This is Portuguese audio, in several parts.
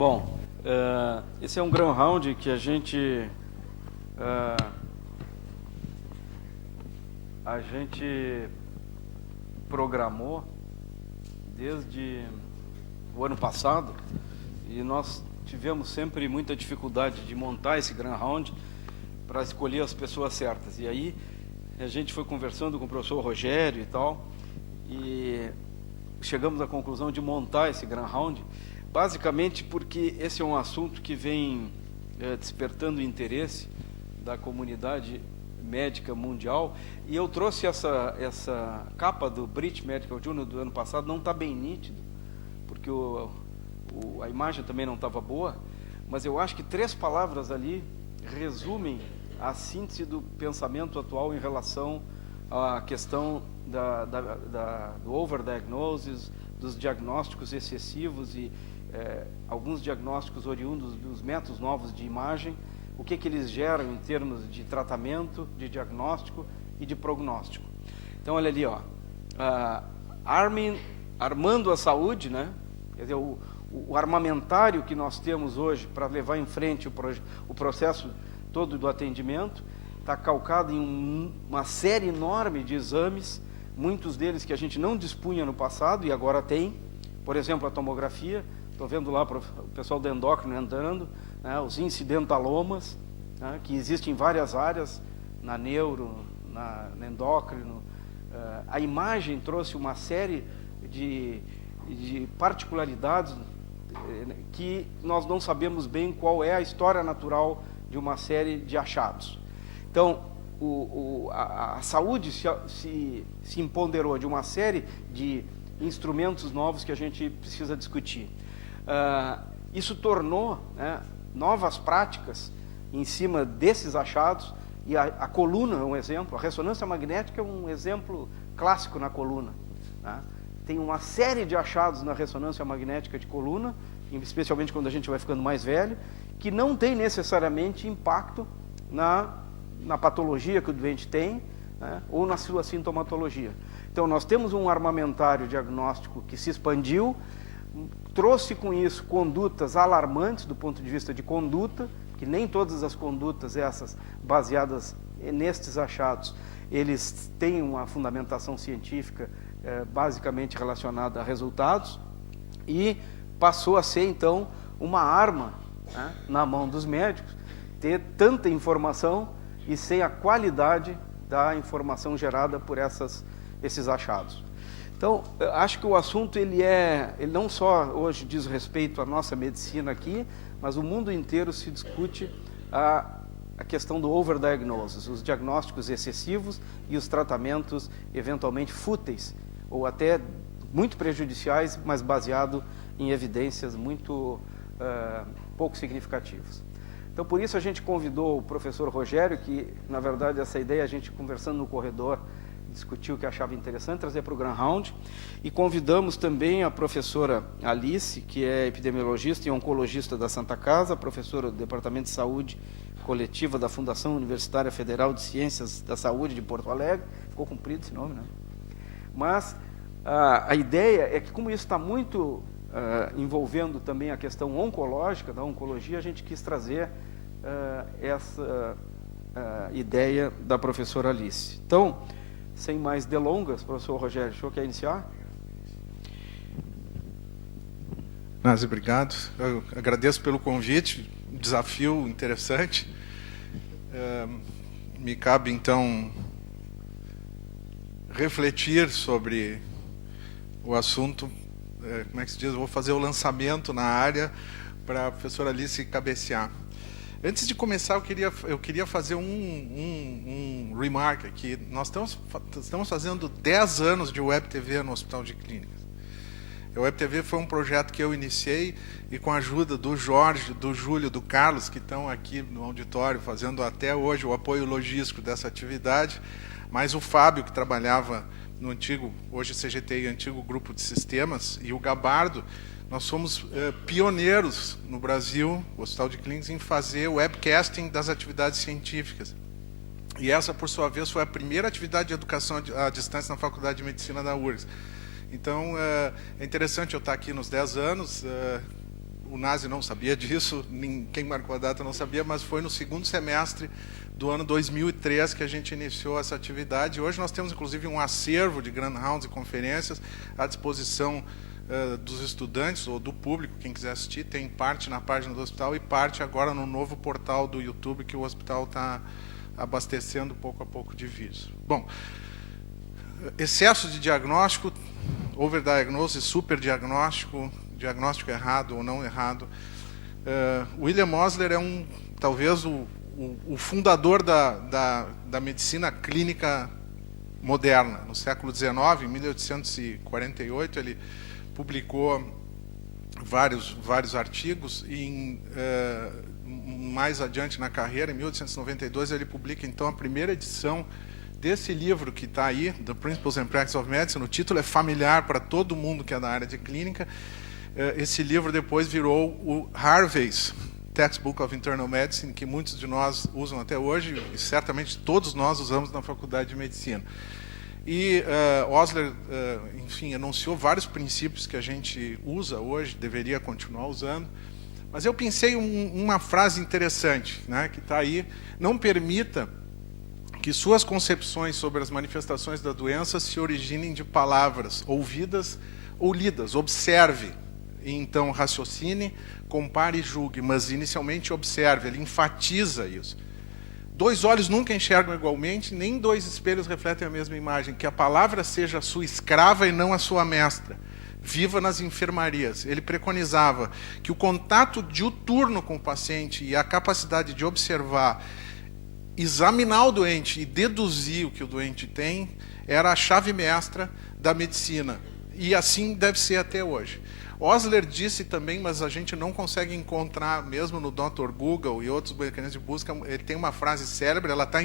Bom, esse é um Grand Round que a gente programou desde o ano passado, e nós tivemos sempre muita dificuldade de montar esse Grand Round para escolher as pessoas certas. E aí a gente foi conversando com o professor Rogério e tal, e chegamos à conclusão de montar esse Grand Round, basicamente porque esse é um assunto que vem despertando o interesse da comunidade médica mundial. E eu trouxe essa capa do British Medical Journal do ano passado, não está bem nítido, porque a imagem também não estava boa, mas eu acho que 3 palavras ali resumem a síntese do pensamento atual em relação à questão do overdiagnosis, dos diagnósticos excessivos e alguns diagnósticos oriundos dos métodos novos de imagem, o que eles geram em termos de tratamento, de diagnóstico e de prognóstico. Então, olha ali, ó, armando a saúde, né? Quer dizer, o armamentário que nós temos hoje para levar em frente o processo todo do atendimento está calcado em uma série enorme de exames, muitos deles que a gente não dispunha no passado e agora tem. Por exemplo, a tomografia, estou vendo lá o pessoal do endócrino andando, né, os incidentalomas, né, que existem em várias áreas, na neuro, na endócrino. A imagem trouxe uma série de particularidades que nós não sabemos bem qual é a história natural de uma série de achados. Então, a saúde se empoderou de uma série de instrumentos novos que a gente precisa discutir. Isso tornou, né, novas práticas em cima desses achados, e a coluna é um exemplo, a ressonância magnética é um exemplo clássico na coluna, né? Tem uma série de achados na ressonância magnética de coluna, especialmente quando a gente vai ficando mais velho, que não tem necessariamente impacto na patologia que o doente tem, né, ou na sua sintomatologia. Então, nós temos um armamentário diagnóstico que se expandiu, trouxe com isso condutas alarmantes do ponto de vista de conduta, que nem todas as condutas essas baseadas nestes achados, eles têm uma fundamentação científica basicamente relacionada a resultados, e passou a ser, então, uma arma, né, na mão dos médicos, ter tanta informação e sem a qualidade da informação gerada por esses achados. Então, eu acho que o assunto ele não só hoje diz respeito à nossa medicina aqui, mas o mundo inteiro se discute a questão do overdiagnosis, os diagnósticos excessivos e os tratamentos eventualmente fúteis ou até muito prejudiciais, mas baseado em evidências muito pouco significativas. Então, por isso a gente convidou o professor Rogério, que, na verdade, essa ideia a gente conversando no corredor, discutiu o que achava interessante, trazer para o Grand Round, e convidamos também a professora Alice, que é epidemiologista e oncologista da Santa Casa, professora do Departamento de Saúde Coletiva da Fundação Universitária Federal de Ciências da Saúde de Porto Alegre. Ficou comprido esse nome, né? Mas a ideia é que, como isso está muito envolvendo também a questão oncológica, da oncologia, a gente quis trazer essa ideia da professora Alice. Então, sem mais delongas, professor Rogério, o senhor quer iniciar? Nazi, obrigado. Eu agradeço pelo convite, um desafio interessante. Me cabe, então, refletir sobre o assunto. Como é que se diz? Eu vou fazer o lançamento na área para a professora Alice cabecear. Antes de começar, eu queria fazer um remark aqui. Nós estamos fazendo 10 anos de Web TV no Hospital de Clínicas. A Web TV foi um projeto que eu iniciei, e com a ajuda do Jorge, do Júlio, do Carlos, que estão aqui no auditório fazendo até hoje o apoio logístico dessa atividade, mas o Fábio, que trabalhava no antigo, hoje CGTI, antigo grupo de sistemas, e o Gabardo, nós somos pioneiros no Brasil, o Hospital de Clínicas, em fazer webcasting das atividades científicas. E essa, por sua vez, foi a primeira atividade de educação à distância na Faculdade de Medicina da URGS. Então, é interessante eu estar aqui nos 10 anos. o Nazi não sabia disso, quem marcou a data não sabia, mas foi no segundo semestre do ano 2003 que a gente iniciou essa atividade. Hoje nós temos, inclusive, um acervo de Grand Rounds e conferências à disposição dos estudantes ou do público, quem quiser assistir. Tem parte na página do hospital e parte agora no novo portal do YouTube que o hospital está abastecendo pouco a pouco de vídeos. Bom, excesso de diagnóstico, overdiagnose, superdiagnóstico, diagnóstico errado ou não errado. William Osler é talvez o fundador da medicina clínica moderna. No século XIX, em 1848, ele publicou vários artigos e mais adiante na carreira, em 1892, ele publica então a primeira edição desse livro que está aí, The Principles and Practice of Medicine. O título é familiar para todo mundo que é da área de clínica. Esse livro depois virou o Harvey's Textbook of Internal Medicine, que muitos de nós usam até hoje, e certamente todos nós usamos na Faculdade de Medicina. E Osler, enfim, enunciou vários princípios que a gente usa hoje, deveria continuar usando. Mas eu pensei uma frase interessante, né, que está aí: não permita que suas concepções sobre as manifestações da doença se originem de palavras ouvidas ou lidas. Observe, e então raciocine, compare e julgue, mas inicialmente observe. Ele enfatiza isso. Dois olhos nunca enxergam igualmente, nem dois espelhos refletem a mesma imagem. Que a palavra seja a sua escrava e não a sua mestra. Viva nas enfermarias. Ele preconizava que o contato diuturno com o paciente e a capacidade de observar, examinar o doente e deduzir o que o doente tem era a chave mestra da medicina. E assim deve ser até hoje. Osler disse também, mas a gente não consegue encontrar, mesmo no Dr. Google e outros mecanismos de busca, ele tem uma frase célebre, ela está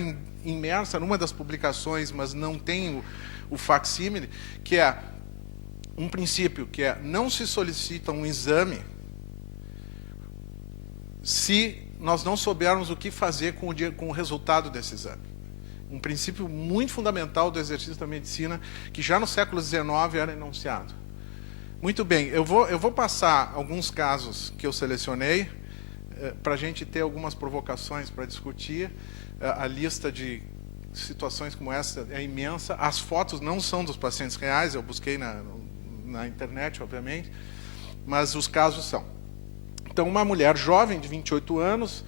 imersa numa das publicações, mas não tem o facsímile, que é um princípio, que é: não se solicita um exame se nós não soubermos o que fazer com o resultado desse exame. Um princípio muito fundamental do exercício da medicina, que já no século XIX era enunciado. Muito bem, eu vou passar alguns casos que eu selecionei, para a gente ter algumas provocações para discutir. A lista de situações como essa é imensa. As fotos não são dos pacientes reais, eu busquei na internet, obviamente, mas os casos são. Então, uma mulher jovem, de 28 anos,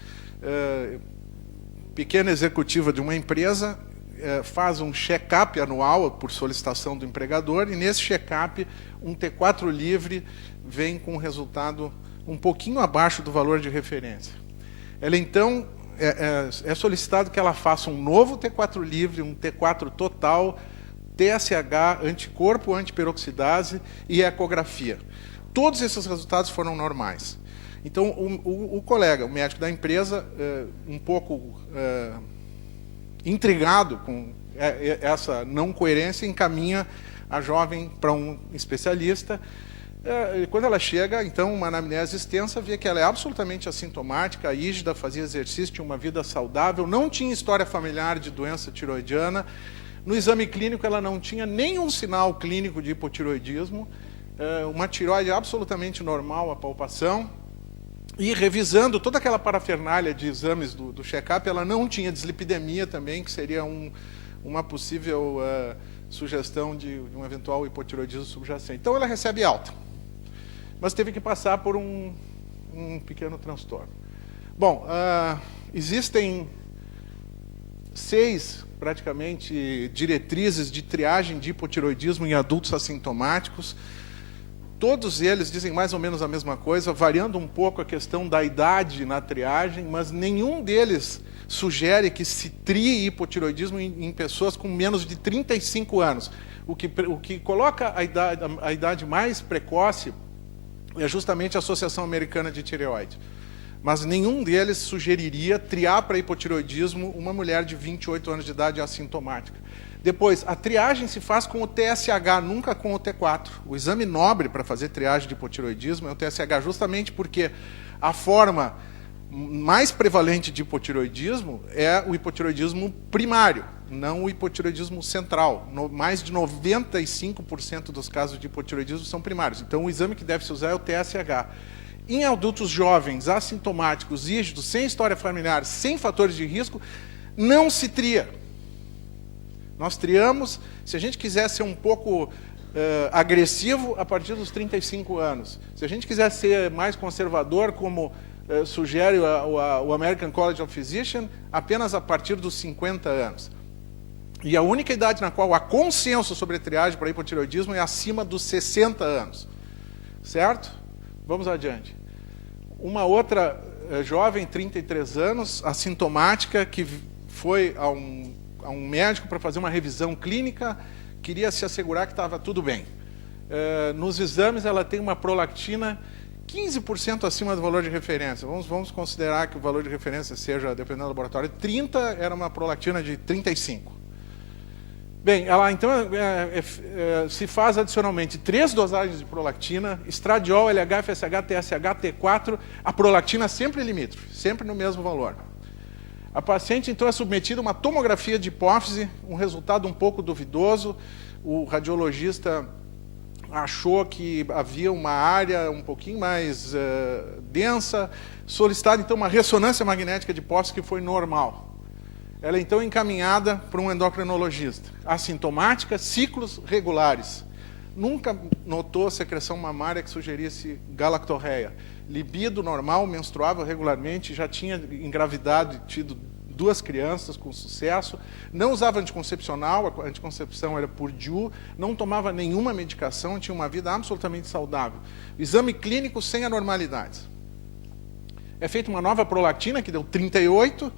pequena executiva de uma empresa, faz um check-up anual por solicitação do empregador, e nesse check-up um T4 livre vem com um resultado um pouquinho abaixo do valor de referência. Ela então é solicitado que ela faça um novo T4 livre, um T4 total, TSH, anticorpo, antiperoxidase e ecografia. Todos esses resultados foram normais. Então, o colega, o médico da empresa, um pouco intrigado com essa não coerência, encaminha a jovem para um especialista. Quando ela chega, então, uma anamnese extensa, vê que ela é absolutamente assintomática, rígida, fazia exercício, tinha uma vida saudável, não tinha história familiar de doença tiroidiana. No exame clínico, ela não tinha nenhum sinal clínico de hipotiroidismo, uma tiroide absolutamente normal, a palpação. E revisando toda aquela parafernália de exames do check-up, ela não tinha dislipidemia também, que seria uma possível sugestão de um eventual hipotiroidismo subjacente. Então ela recebe alta, mas teve que passar por um pequeno transtorno. Bom, existem 6, praticamente, diretrizes de triagem de hipotiroidismo em adultos assintomáticos. Todos eles dizem mais ou menos a mesma coisa, variando um pouco a questão da idade na triagem, mas nenhum deles sugere que se trie hipotiroidismo em pessoas com menos de 35 anos. O que coloca a idade mais precoce é justamente a Associação Americana de Tireoide. Mas nenhum deles sugeriria triar para hipotiroidismo uma mulher de 28 anos de idade assintomática. Depois, a triagem se faz com o TSH, nunca com o T4. O exame nobre para fazer triagem de hipotiroidismo é o TSH, justamente porque a forma mais prevalente de hipotiroidismo é o hipotiroidismo primário, não o hipotiroidismo central. Mais de 95% dos casos de hipotiroidismo são primários. Então, o exame que deve se usar é o TSH. Em adultos jovens, assintomáticos, rígidos, sem história familiar, sem fatores de risco, não se tria. Nós triamos, se a gente quiser ser um pouco agressivo, a partir dos 35 anos. Se a gente quiser ser mais conservador, como sugere o American College of Physicians, apenas a partir dos 50 anos. E a única idade na qual há consenso sobre a triagem para hipotireoidismo é acima dos 60 anos. Certo? Vamos adiante. Uma outra jovem, 33 anos, assintomática, que foi a um médico para fazer uma revisão clínica, queria se assegurar que estava tudo bem. Nos exames, ela tem uma prolactina 15% acima do valor de referência. Vamos considerar que o valor de referência seja, dependendo do laboratório, 30, era uma prolactina de 35. Bem, ela então se faz adicionalmente 3 dosagens de prolactina, estradiol, LH, FSH, TSH, T4, a prolactina sempre limítrofe, sempre no mesmo valor. A paciente então é submetida a uma tomografia de hipófise, um resultado um pouco duvidoso. O radiologista achou que havia uma área um pouquinho mais densa, solicitada então uma ressonância magnética de hipófise que foi normal. Ela é então encaminhada para um endocrinologista. Assintomática, ciclos regulares. Nunca notou secreção mamária que sugerisse galactorreia. Libido normal, menstruava regularmente, já tinha engravidado e tido 2 crianças com sucesso. Não usava anticoncepcional, a anticoncepção era por DIU, não tomava nenhuma medicação, tinha uma vida absolutamente saudável. Exame clínico sem anormalidades. É feita uma nova prolactina, que deu 38,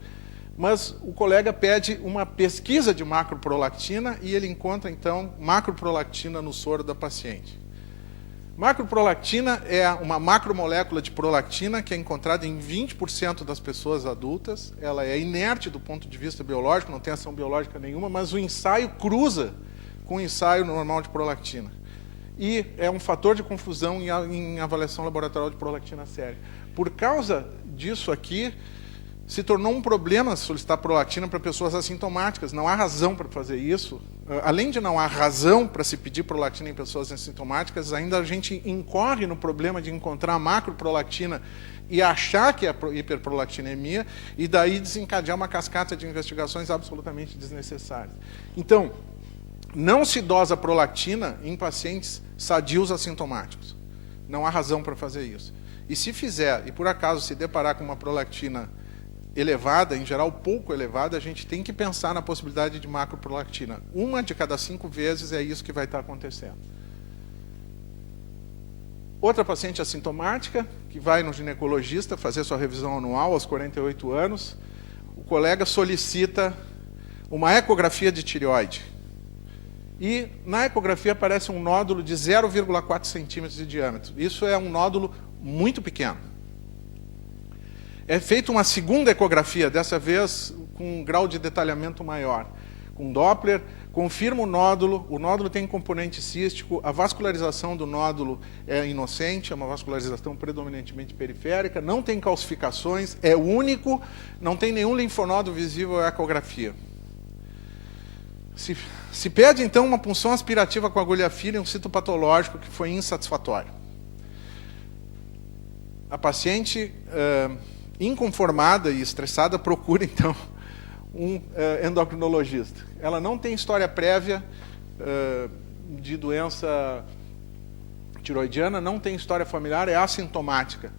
mas o colega pede uma pesquisa de macroprolactina e ele encontra, então, macroprolactina no soro da paciente. Macroprolactina é uma macromolécula de prolactina que é encontrada em 20% das pessoas adultas. Ela é inerte do ponto de vista biológico, não tem ação biológica nenhuma, mas o ensaio cruza com o ensaio normal de prolactina. E é um fator de confusão em avaliação laboratorial de prolactina séria. Por causa disso aqui, se tornou um problema solicitar prolactina para pessoas assintomáticas. Não há razão para fazer isso. Além de não há razão para se pedir prolactina em pessoas assintomáticas, ainda a gente incorre no problema de encontrar macroprolactina e achar que é hiperprolactinemia, e daí desencadear uma cascata de investigações absolutamente desnecessárias. Então, não se dosa prolactina em pacientes sadios assintomáticos. Não há razão para fazer isso. E se fizer, e por acaso se deparar com uma prolactina elevada, em geral pouco elevada, a gente tem que pensar na possibilidade de macroprolactina. 1 de cada 5 vezes é isso que vai estar acontecendo. Outra paciente assintomática, que vai no ginecologista fazer sua revisão anual aos 48 anos, o colega solicita uma ecografia de tireoide. E na ecografia aparece um nódulo de 0,4 centímetros de diâmetro. Isso é um nódulo muito pequeno. É feita uma segunda ecografia, dessa vez com um grau de detalhamento maior. Com Doppler, confirma o nódulo tem componente cístico, a vascularização do nódulo é inocente, é uma vascularização predominantemente periférica, não tem calcificações, é único, não tem nenhum linfonodo visível à ecografia. Se pede, então, uma punção aspirativa com agulha fina e um citopatológico que foi insatisfatório. A paciente, inconformada e estressada, procura, então, um endocrinologista. Ela não tem história prévia de doença tiroidiana, não tem história familiar, é assintomática.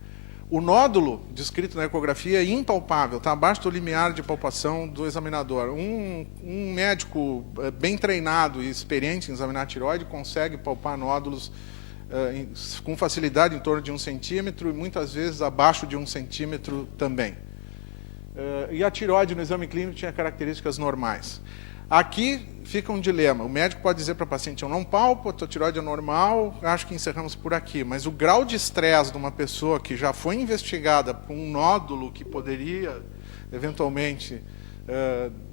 O nódulo descrito na ecografia é impalpável, está abaixo do limiar de palpação do examinador. Um médico bem treinado e experiente em examinar a tireoide consegue palpar nódulos com facilidade em torno de 1 centímetro e muitas vezes abaixo de 1 centímetro também. E a tireoide no exame clínico tinha características normais. Aqui fica um dilema. O médico pode dizer para a paciente: eu não palpo, a tua tireoide é normal, acho que encerramos por aqui. Mas o grau de estresse de uma pessoa que já foi investigada por um nódulo que poderia, eventualmente,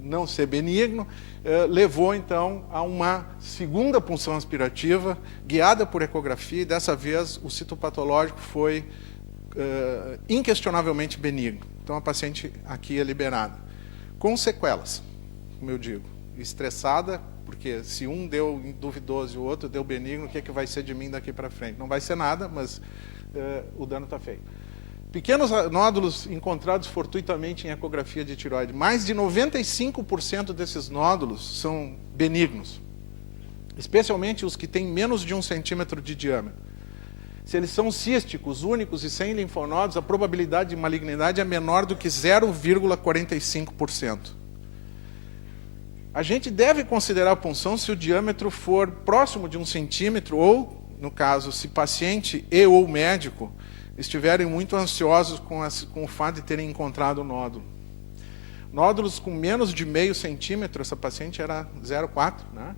não ser benigno, levou, então, a uma segunda punção aspirativa, guiada por ecografia, e dessa vez o citopatológico foi inquestionavelmente benigno. Então, a paciente aqui é liberada. Com sequelas, como eu digo. Estressada, porque se um deu duvidoso e o outro deu benigno, o que é que vai ser de mim daqui para frente? Não vai ser nada, mas o dano está feito. Pequenos nódulos encontrados fortuitamente em ecografia de tireoide. Mais de 95% desses nódulos são benignos, especialmente os que têm menos de 1 centímetro de diâmetro. Se eles são císticos, únicos e sem linfonodos, a probabilidade de malignidade é menor do que 0,45%. A gente deve considerar a punção se o diâmetro for próximo de 1 centímetro ou, no caso, se paciente e ou médico estiverem muito ansiosos com o fato de terem encontrado o nódulo. Nódulos com menos de meio centímetro, essa paciente era 0,4, né?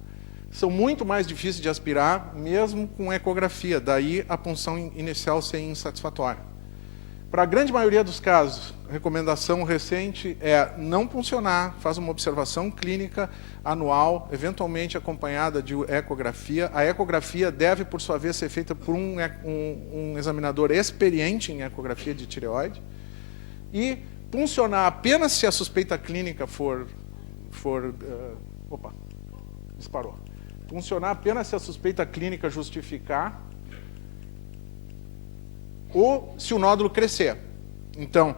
São muito mais difíceis de aspirar, mesmo com ecografia, daí a punção inicial ser insatisfatória. Para a grande maioria dos casos, a recomendação recente é não puncionar, faz uma observação clínica anual, eventualmente acompanhada de ecografia. A ecografia deve, por sua vez, ser feita por um examinador experiente em ecografia de tireoide. E puncionar apenas se a suspeita clínica disparou. Puncionar apenas se a suspeita clínica justificar ou se o nódulo crescer. Então,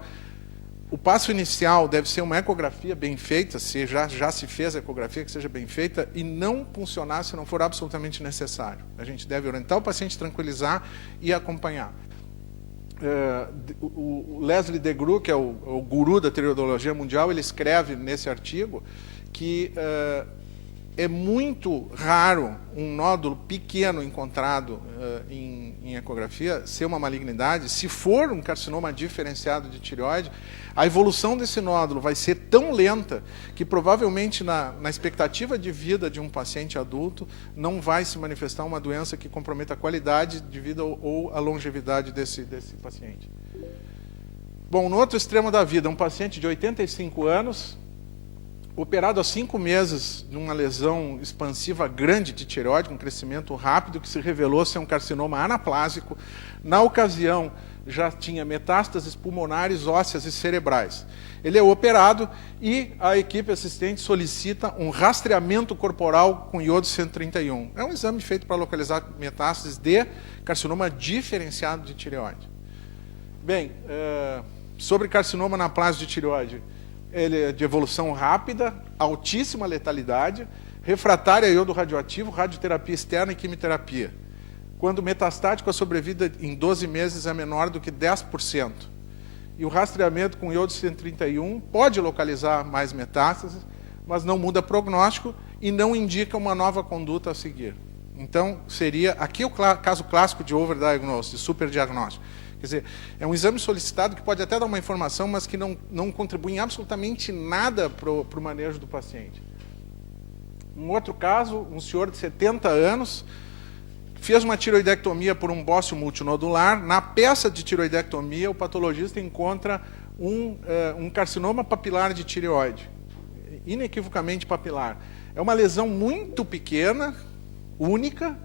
o passo inicial deve ser uma ecografia bem feita, se já se fez a ecografia, que seja bem feita, e não puncionar se não for absolutamente necessário. A gente deve orientar o paciente, tranquilizar e acompanhar. O Leslie DeGruy, que é o guru da tireoidologia mundial, ele escreve nesse artigo que é muito raro um nódulo pequeno encontrado em ecografia ser uma malignidade. Se for um carcinoma diferenciado de tireoide, a evolução desse nódulo vai ser tão lenta que provavelmente na expectativa de vida de um paciente adulto não vai se manifestar uma doença que comprometa a qualidade de vida ou a longevidade desse paciente. Bom, no outro extremo da vida, um paciente de 85 anos, operado há 5 meses numa lesão expansiva grande de tireoide, com crescimento rápido, que se revelou ser um carcinoma anaplásico. Na ocasião, já tinha metástases pulmonares, ósseas e cerebrais. Ele é operado e a equipe assistente solicita um rastreamento corporal com iodo 131. É um exame feito para localizar metástases de carcinoma diferenciado de tireoide. Bem, sobre carcinoma anaplásico de tireoide, ele é de evolução rápida, altíssima letalidade, refratária a iodo radioativo, radioterapia externa e quimioterapia. Quando metastático, a sobrevida em 12 meses é menor do que 10%. E o rastreamento com iodo 131 pode localizar mais metástases, mas não muda prognóstico e não indica uma nova conduta a seguir. Então, seria aqui o caso clássico de overdiagnosis, de superdiagnóstico. Quer dizer, é um exame solicitado que pode até dar uma informação, mas que não contribui em absolutamente nada para o manejo do paciente. Um outro caso, um senhor de 70 anos, fez uma tiroidectomia por um bócio multinodular. Na peça de tiroidectomia, o patologista encontra um carcinoma papilar de tireoide, inequivocamente papilar. É uma lesão muito pequena, única,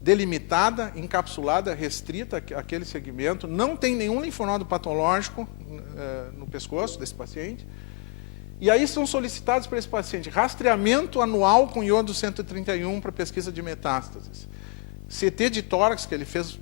delimitada, encapsulada, restrita àquele segmento, não tem nenhum linfonodo patológico no pescoço desse paciente. E aí são solicitados para esse paciente rastreamento anual com iodo 131 para pesquisa de metástases. CT de tórax, que ele fez,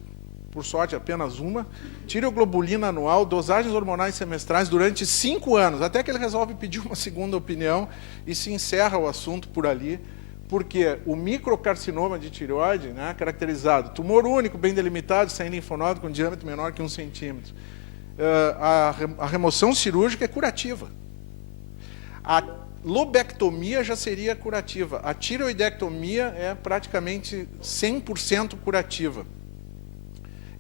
por sorte, apenas uma, tireoglobulina anual, dosagens hormonais semestrais durante 5 anos, até que ele resolve pedir uma segunda opinião e se encerra o assunto por ali, porque o microcarcinoma de tireoide, né, caracterizado, tumor único, bem delimitado, sem linfonodo, com diâmetro menor que 1 centímetro, a remoção cirúrgica é curativa. A lobectomia já seria curativa. A tireoidectomia é praticamente 100% curativa.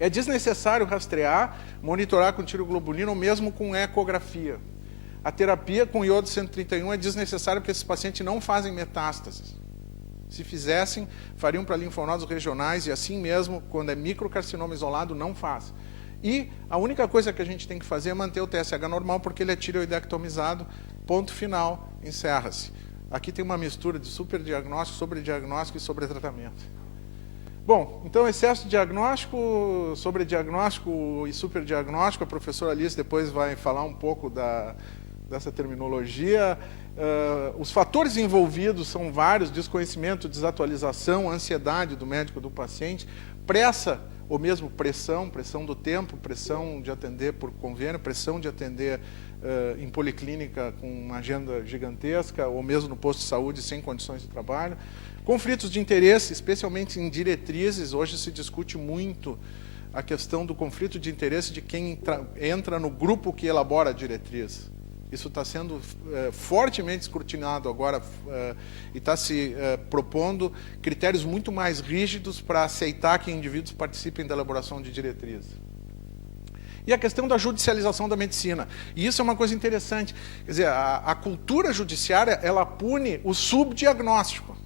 É desnecessário rastrear, monitorar com tireoglobulina ou mesmo com ecografia. A terapia com iodo 131 é desnecessária porque esses pacientes não fazem metástases. Se fizessem, fariam para linfonodos regionais e assim mesmo, quando é microcarcinoma isolado, não faz. E a única coisa que a gente tem que fazer é manter o TSH normal, porque ele é tireoidectomizado, ponto final, encerra-se. Aqui tem uma mistura de superdiagnóstico, sobrediagnóstico e sobretratamento. Bom, então excesso de diagnóstico, sobrediagnóstico e superdiagnóstico, a professora Alice depois vai falar um pouco dessa terminologia. Os fatores envolvidos são vários: desconhecimento, desatualização, ansiedade do médico do paciente, pressa ou mesmo pressão do tempo, pressão de atender por convênio, pressão de atender em policlínica com uma agenda gigantesca, ou mesmo no posto de saúde sem condições de trabalho. Conflitos de interesse, especialmente em diretrizes. Hoje se discute muito a questão do conflito de interesse de quem entra no grupo que elabora a diretriz. Isso está sendo fortemente escrutinado agora e está se propondo critérios muito mais rígidos para aceitar que indivíduos participem da elaboração de diretrizes. E a questão da judicialização da medicina. E isso é uma coisa interessante. Quer dizer, a cultura judiciária, ela pune o subdiagnóstico.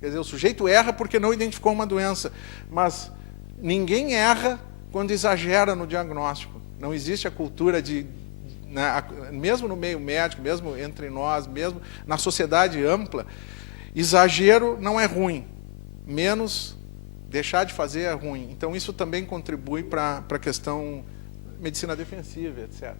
Quer dizer, o sujeito erra porque não identificou uma doença. Mas ninguém erra quando exagera no diagnóstico. Não existe a cultura de... mesmo no meio médico, mesmo entre nós, mesmo na sociedade ampla, exagero não é ruim. Menos deixar de fazer é ruim. Então, isso também contribui para a questão... medicina defensiva, etc.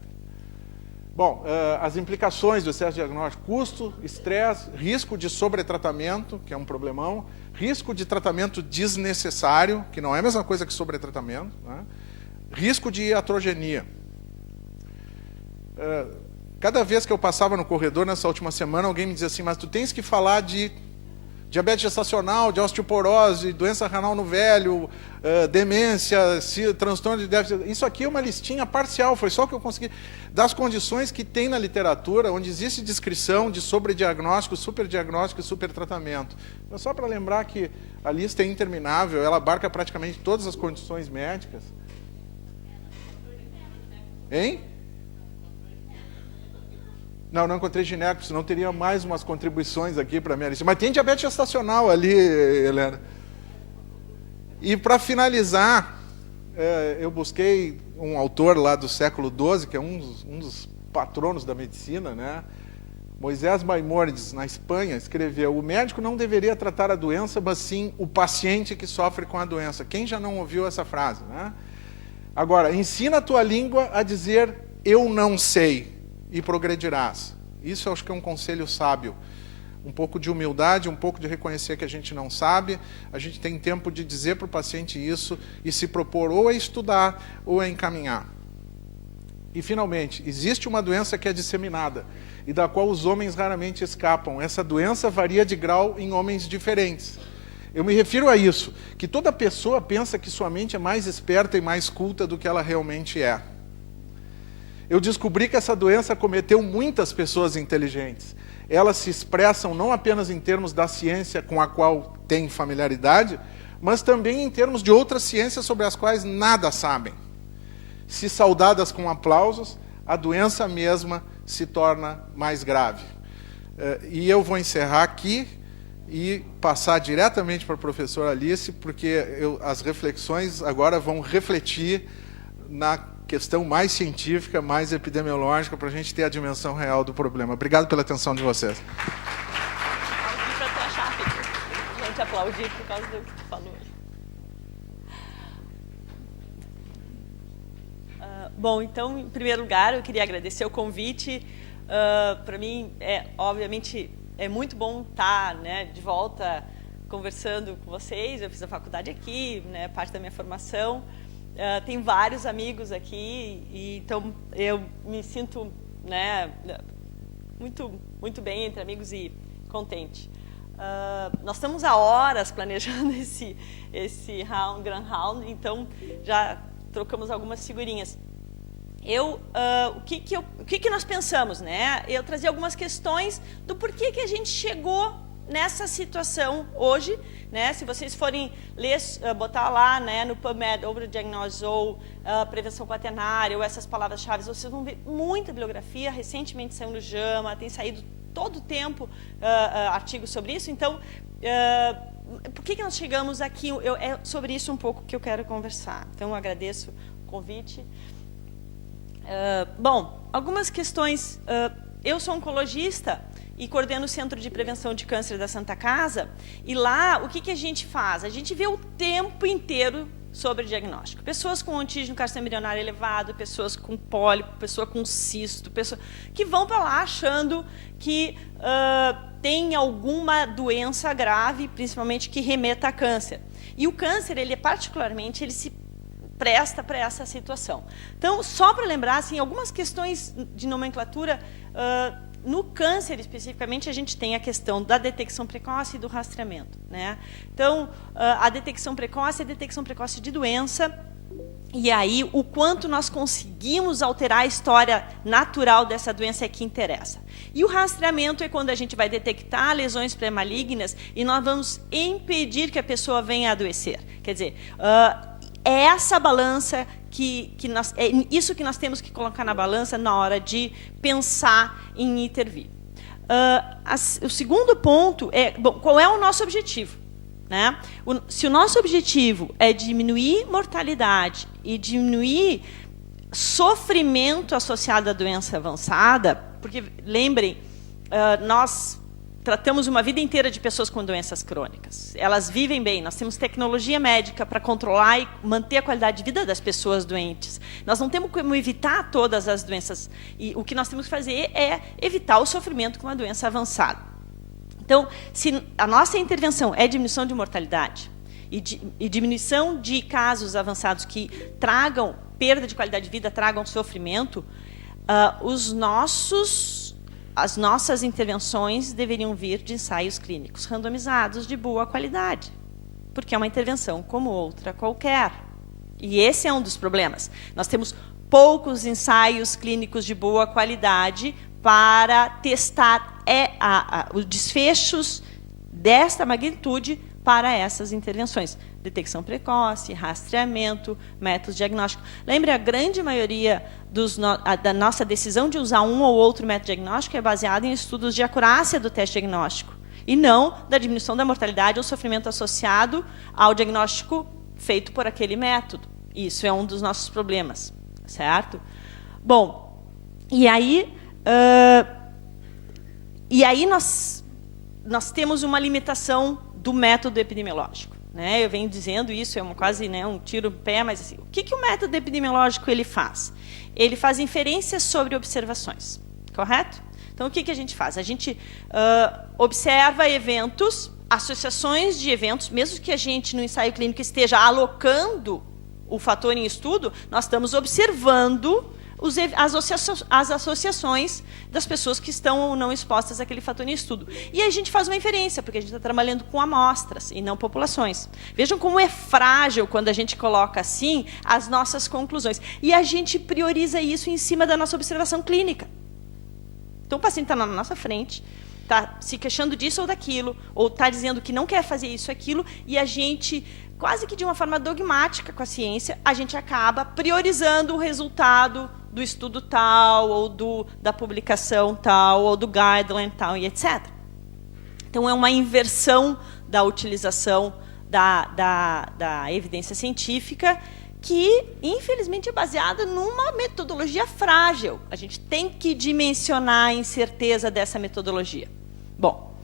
Bom, as implicações do excesso diagnóstico: custo, estresse, risco de sobretratamento, que é um problemão, risco de tratamento desnecessário, que não é a mesma coisa que sobretratamento, né? Risco de iatrogenia. Cada vez que eu passava no corredor nessa última semana, alguém me dizia assim: mas tu tens que falar de diabetes gestacional, de osteoporose, doença renal no velho, demência, transtorno de déficit. Isso aqui é uma listinha parcial, foi só que eu consegui, das condições que tem na literatura, onde existe descrição de sobrediagnóstico, superdiagnóstico e supertratamento. Então, só para lembrar que a lista é interminável, ela abarca praticamente todas as condições médicas. Hein? Não encontrei gineco, senão teria mais umas contribuições aqui para a minha lista. Mas tem diabetes gestacional ali, Helena. E para finalizar, eu busquei um autor lá do século XII, que é um dos patronos da medicina, né? Moisés Maimônides, na Espanha, escreveu: o médico não deveria tratar a doença, mas sim o paciente que sofre com a doença. Quem já não ouviu essa frase, né? Agora, ensina a tua língua a dizer eu não sei, e progredirás. Isso eu acho que é um conselho sábio. Um pouco de humildade, um pouco de reconhecer que a gente não sabe. A gente tem tempo de dizer para o paciente isso e se propor ou a estudar ou a encaminhar. E, finalmente, existe uma doença que é disseminada e da qual os homens raramente escapam. Essa doença varia de grau em homens diferentes. Eu me refiro a isso, que toda pessoa pensa que sua mente é mais esperta e mais culta do que ela realmente é. Eu descobri que essa doença acometeu muitas pessoas inteligentes. Elas se expressam não apenas em termos da ciência com a qual têm familiaridade, mas também em termos de outras ciências sobre as quais nada sabem. Se saudadas com aplausos, a doença mesma se torna mais grave. E eu vou encerrar aqui e passar diretamente para a professora Alice, porque as reflexões agora vão refletir na questão mais científica, mais epidemiológica, para a gente ter a dimensão real do problema. Obrigado pela atenção de vocês. Aplaudir para tua chave. A gente aplaudir por causa do que tu falou. Bom, então, em primeiro lugar, eu queria agradecer o convite. Para mim, obviamente, é muito bom estar, né, de volta conversando com vocês. Eu fiz a faculdade aqui, né, parte da minha formação. Tem vários amigos aqui, e então eu me sinto, né, muito bem entre amigos e contente. Nós estamos há horas planejando esse Grand Round, então já trocamos algumas figurinhas. O que nós pensamos, né? Eu trazi algumas questões do porquê que a gente chegou nessa situação hoje, né? Se vocês forem ler, botar lá, né, no PubMed, overdiagnose ou prevenção quaternária, ou essas palavras-chave, vocês vão ver muita bibliografia. Recentemente saiu no JAMA, tem saído todo o tempo artigos sobre isso. Então, por que nós chegamos aqui? É sobre isso um pouco que eu quero conversar. Então, eu agradeço o convite. Bom, algumas questões. Eu sou oncologista e coordeno o Centro de Prevenção de Câncer da Santa Casa, e lá o que a gente faz? A gente vê o tempo inteiro sobre diagnóstico. Pessoas com antígeno carcinoma embrionário elevado, pessoas com pólipo, pessoa com cisto, pessoas que vão para lá achando que tem alguma doença grave, principalmente que remeta a câncer. E o câncer, ele particularmente, ele se presta para essa situação. Então, só para lembrar, assim, algumas questões de nomenclatura, no câncer especificamente, a gente tem a questão da detecção precoce e do rastreamento, né? Então, a detecção precoce é a detecção precoce de doença, e aí o quanto nós conseguimos alterar a história natural dessa doença é que interessa. E o rastreamento é quando a gente vai detectar lesões pré-malignas e nós vamos impedir que a pessoa venha a adoecer. Quer dizer, é essa balança é isso que nós temos que colocar na balança na hora de pensar em intervir. O segundo ponto é, bom, qual é o nosso objetivo? Né? Se o nosso objetivo é diminuir mortalidade e diminuir sofrimento associado à doença avançada, porque, lembrem, nós tratamos uma vida inteira de pessoas com doenças crônicas. Elas vivem bem, nós temos tecnologia médica para controlar e manter a qualidade de vida das pessoas doentes. Nós não temos como evitar todas as doenças, e o que nós temos que fazer é evitar o sofrimento com uma doença avançada. Então, se a nossa intervenção é diminuição de mortalidade e diminuição de casos avançados que tragam perda de qualidade de vida, tragam sofrimento, as nossas intervenções deveriam vir de ensaios clínicos randomizados de boa qualidade, porque é uma intervenção como outra qualquer. E esse é um dos problemas. Nós temos poucos ensaios clínicos de boa qualidade para testar os desfechos desta magnitude para essas intervenções. Detecção precoce, rastreamento, métodos diagnósticos. Lembre, a grande maioria da nossa decisão de usar um ou outro método diagnóstico é baseada em estudos de acurácia do teste diagnóstico, e não da diminuição da mortalidade ou sofrimento associado ao diagnóstico feito por aquele método. Isso é um dos nossos problemas, certo? Bom, e aí nós temos uma limitação do método epidemiológico, né? Eu venho dizendo isso, é quase, né, um tiro no pé, mas assim, o que o método epidemiológico ele faz? Ele faz inferências sobre observações, correto? Então, o que a gente faz? A gente observa eventos, associações de eventos, mesmo que a gente, no ensaio clínico, esteja alocando o fator em estudo, nós estamos observando as associações das pessoas que estão ou não expostas àquele fator em estudo. E aí a gente faz uma inferência, porque a gente está trabalhando com amostras e não populações. Vejam como é frágil quando a gente coloca assim as nossas conclusões. E a gente prioriza isso em cima da nossa observação clínica. Então o paciente está na nossa frente, está se queixando disso ou daquilo, ou está dizendo que não quer fazer isso ou aquilo, e a gente, quase que de uma forma dogmática com a ciência, a gente acaba priorizando o resultado do estudo tal, ou da publicação tal, ou do guideline tal, e etc. Então, é uma inversão da utilização da evidência científica que, infelizmente, é baseada numa metodologia frágil. A gente tem que dimensionar a incerteza dessa metodologia. Bom,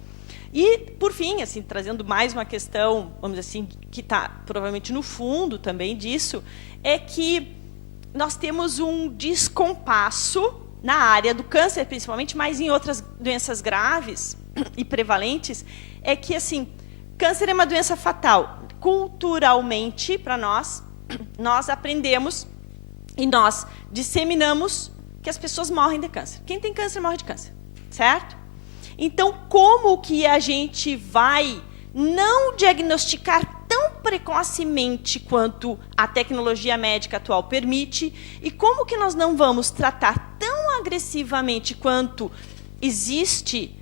e, por fim, assim, trazendo mais uma questão, vamos dizer assim, que está provavelmente no fundo também disso, é que nós temos um descompasso na área do câncer, principalmente, mas em outras doenças graves e prevalentes, é que, assim, câncer é uma doença fatal. Culturalmente, para nós aprendemos e nós disseminamos que as pessoas morrem de câncer. Quem tem câncer morre de câncer, certo? Então, como que a gente vai não diagnosticar tão precocemente quanto a tecnologia médica atual permite, e como que nós não vamos tratar tão agressivamente quanto existe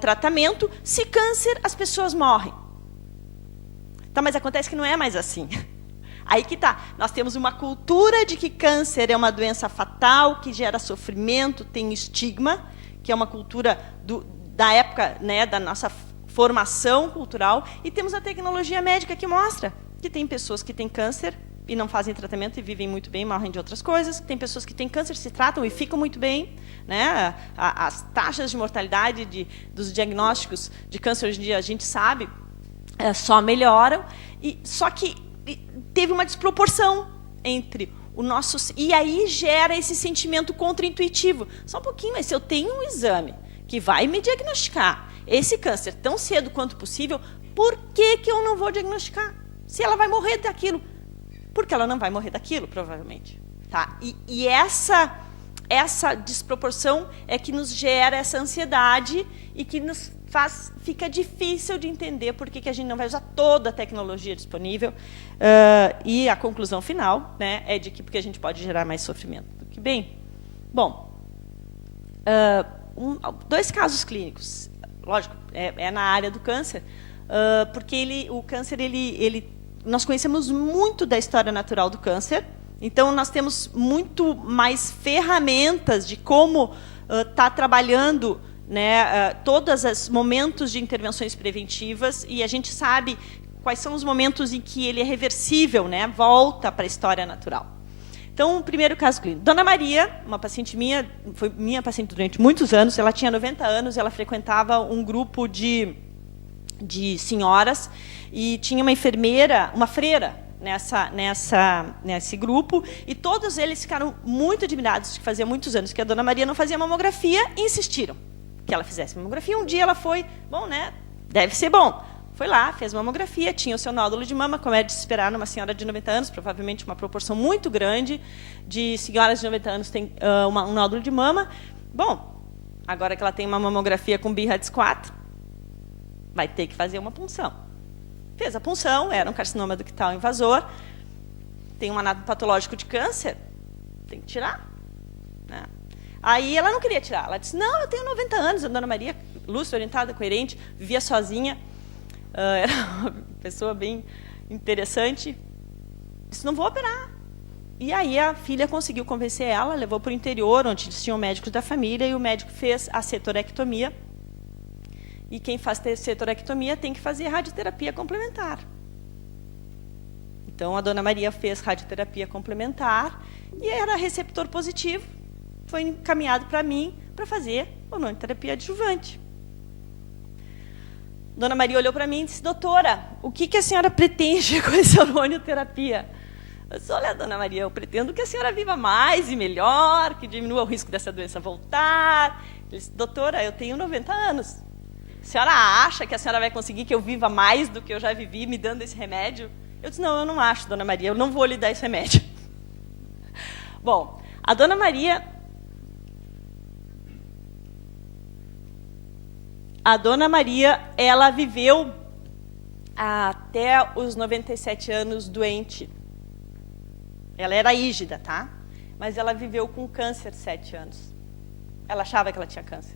tratamento, se câncer as pessoas morrem? Tá, mas acontece que não é mais assim. Aí que tá. Nós temos uma cultura de que câncer é uma doença fatal, que gera sofrimento, tem estigma, que é uma cultura da época, né, da nossa formação cultural, e temos a tecnologia médica que mostra que tem pessoas que têm câncer e não fazem tratamento e vivem muito bem, morrem de outras coisas, tem pessoas que têm câncer, se tratam e ficam muito bem, né? As taxas de mortalidade dos diagnósticos de câncer hoje em dia, a gente sabe, só melhoram, só que teve uma desproporção entre o nosso... E aí gera esse sentimento contraintuitivo. Só um pouquinho, mas se eu tenho um exame que vai me diagnosticar esse câncer tão cedo quanto possível, por que eu não vou diagnosticar? Se ela vai morrer daquilo. porque ela não vai morrer daquilo, provavelmente. Tá? E essa desproporção é que nos gera essa ansiedade e que nos fica difícil de entender por que a gente não vai usar toda a tecnologia disponível. E a conclusão final, né, é de que porque a gente pode gerar mais sofrimento do que bem. Bom, 2 casos clínicos. Lógico, é na área do câncer, porque o câncer, nós conhecemos muito da história natural do câncer, então nós temos muito mais ferramentas de como tá trabalhando, né, todos os momentos de intervenções preventivas, e a gente sabe quais são os momentos em que ele é reversível, né, volta para a história natural. Então, o primeiro caso clínico. Dona Maria, uma paciente minha, foi minha paciente durante muitos anos, ela tinha 90 anos, ela frequentava um grupo de senhoras, e tinha uma enfermeira, uma freira, nesse grupo, e todos eles ficaram muito admirados, que fazia muitos anos que a Dona Maria não fazia mamografia, e insistiram que ela fizesse mamografia. Um dia ela foi, bom, né, deve ser bom. Foi lá, fez mamografia, tinha o seu nódulo de mama, como é de se esperar numa senhora de 90 anos, provavelmente uma proporção muito grande de senhoras de 90 anos tem um nódulo de mama. Bom, agora que ela tem uma mamografia com BRADS 4, vai ter que fazer uma punção. Fez a punção, era um carcinoma ductal invasor, tem um anátomo patológico de câncer, tem que tirar. Né? Aí ela não queria tirar, ela disse, não, eu tenho 90 anos, a Dona Maria, lúcida, orientada, coerente, vivia sozinha, era uma pessoa bem interessante, disse, não vou operar. E aí a filha conseguiu convencer ela, levou para o interior, onde eles tinham médicos da família, e o médico fez a setorectomia. E quem faz setorectomia tem que fazer radioterapia complementar. Então, a Dona Maria fez radioterapia complementar e era receptor positivo. Foi encaminhado para mim para fazer hormonioterapia adjuvante. Dona Maria olhou para mim e disse, doutora, o que a senhora pretende com essa hormonioterapia? Eu disse, olha, Dona Maria, eu pretendo que a senhora viva mais e melhor, que diminua o risco dessa doença voltar. Ele disse, doutora, eu tenho 90 anos. A senhora acha que a senhora vai conseguir que eu viva mais do que eu já vivi me dando esse remédio? Eu disse, não, eu não acho, Dona Maria, eu não vou lhe dar esse remédio. Bom, a Dona Maria... ela viveu até os 97 anos doente. Ela era ígida, tá? Mas ela viveu com câncer 7 anos. Ela achava que ela tinha câncer.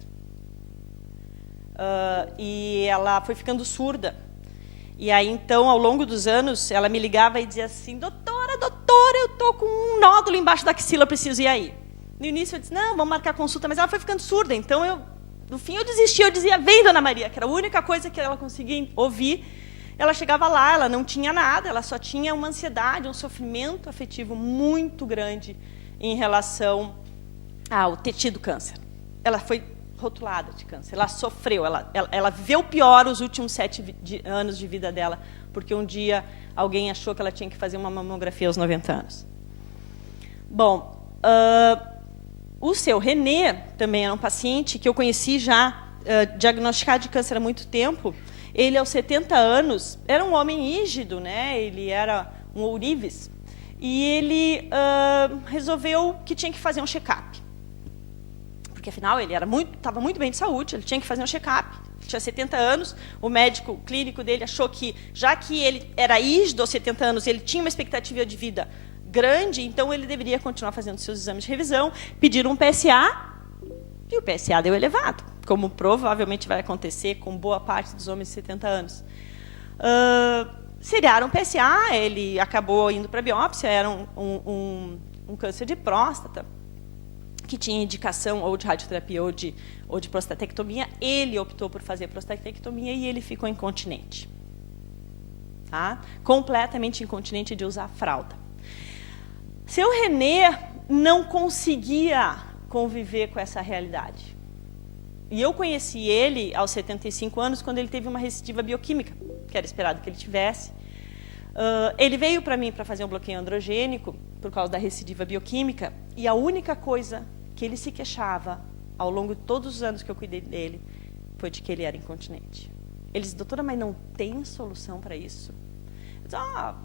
E ela foi ficando surda. E aí, então, ao longo dos anos, ela me ligava e dizia assim, doutora, eu tô com um nódulo embaixo da axila, eu preciso ir aí. No início eu disse, não, vamos marcar consulta, mas ela foi ficando surda, então no fim eu desisti, eu dizia, vem, Dona Maria, que era a única coisa que ela conseguia ouvir. Ela chegava lá, ela não tinha nada, ela só tinha uma ansiedade, um sofrimento afetivo muito grande em relação ao ter tido câncer. Ela foi rotulada de câncer, ela sofreu, ela viveu pior os últimos 7 anos de vida dela, porque um dia alguém achou que ela tinha que fazer uma mamografia aos 90 anos. Bom, o seu René também era um paciente que eu conheci já, diagnosticado de câncer há muito tempo. Ele, aos 70 anos, era um homem ígido, né? Ele era um ourives, e ele resolveu que tinha que fazer um check-up. Porque, afinal, ele estava muito bem de saúde, ele tinha que fazer um check-up. Tinha 70 anos, o médico clínico dele achou que, já que ele era ígido aos 70 anos, ele tinha uma expectativa de vida grande, então ele deveria continuar fazendo seus exames de revisão, pediram um PSA, e o PSA deu elevado, como provavelmente vai acontecer com boa parte dos homens de 70 anos. Seriaram o PSA, ele acabou indo para a biópsia, era um câncer de próstata, que tinha indicação ou de radioterapia ou de prostatectomia. Ele optou por fazer prostatectomia e ele ficou incontinente. Tá? Completamente incontinente de usar fralda. Seu René não conseguia conviver com essa realidade. E eu conheci ele aos 75 anos, quando ele teve uma recidiva bioquímica, que era esperado que ele tivesse. Ele veio para mim para fazer um bloqueio androgênico, por causa da recidiva bioquímica, e a única coisa que ele se queixava, ao longo de todos os anos que eu cuidei dele, foi de que ele era incontinente. Ele disse, doutora, mas não tem solução para isso?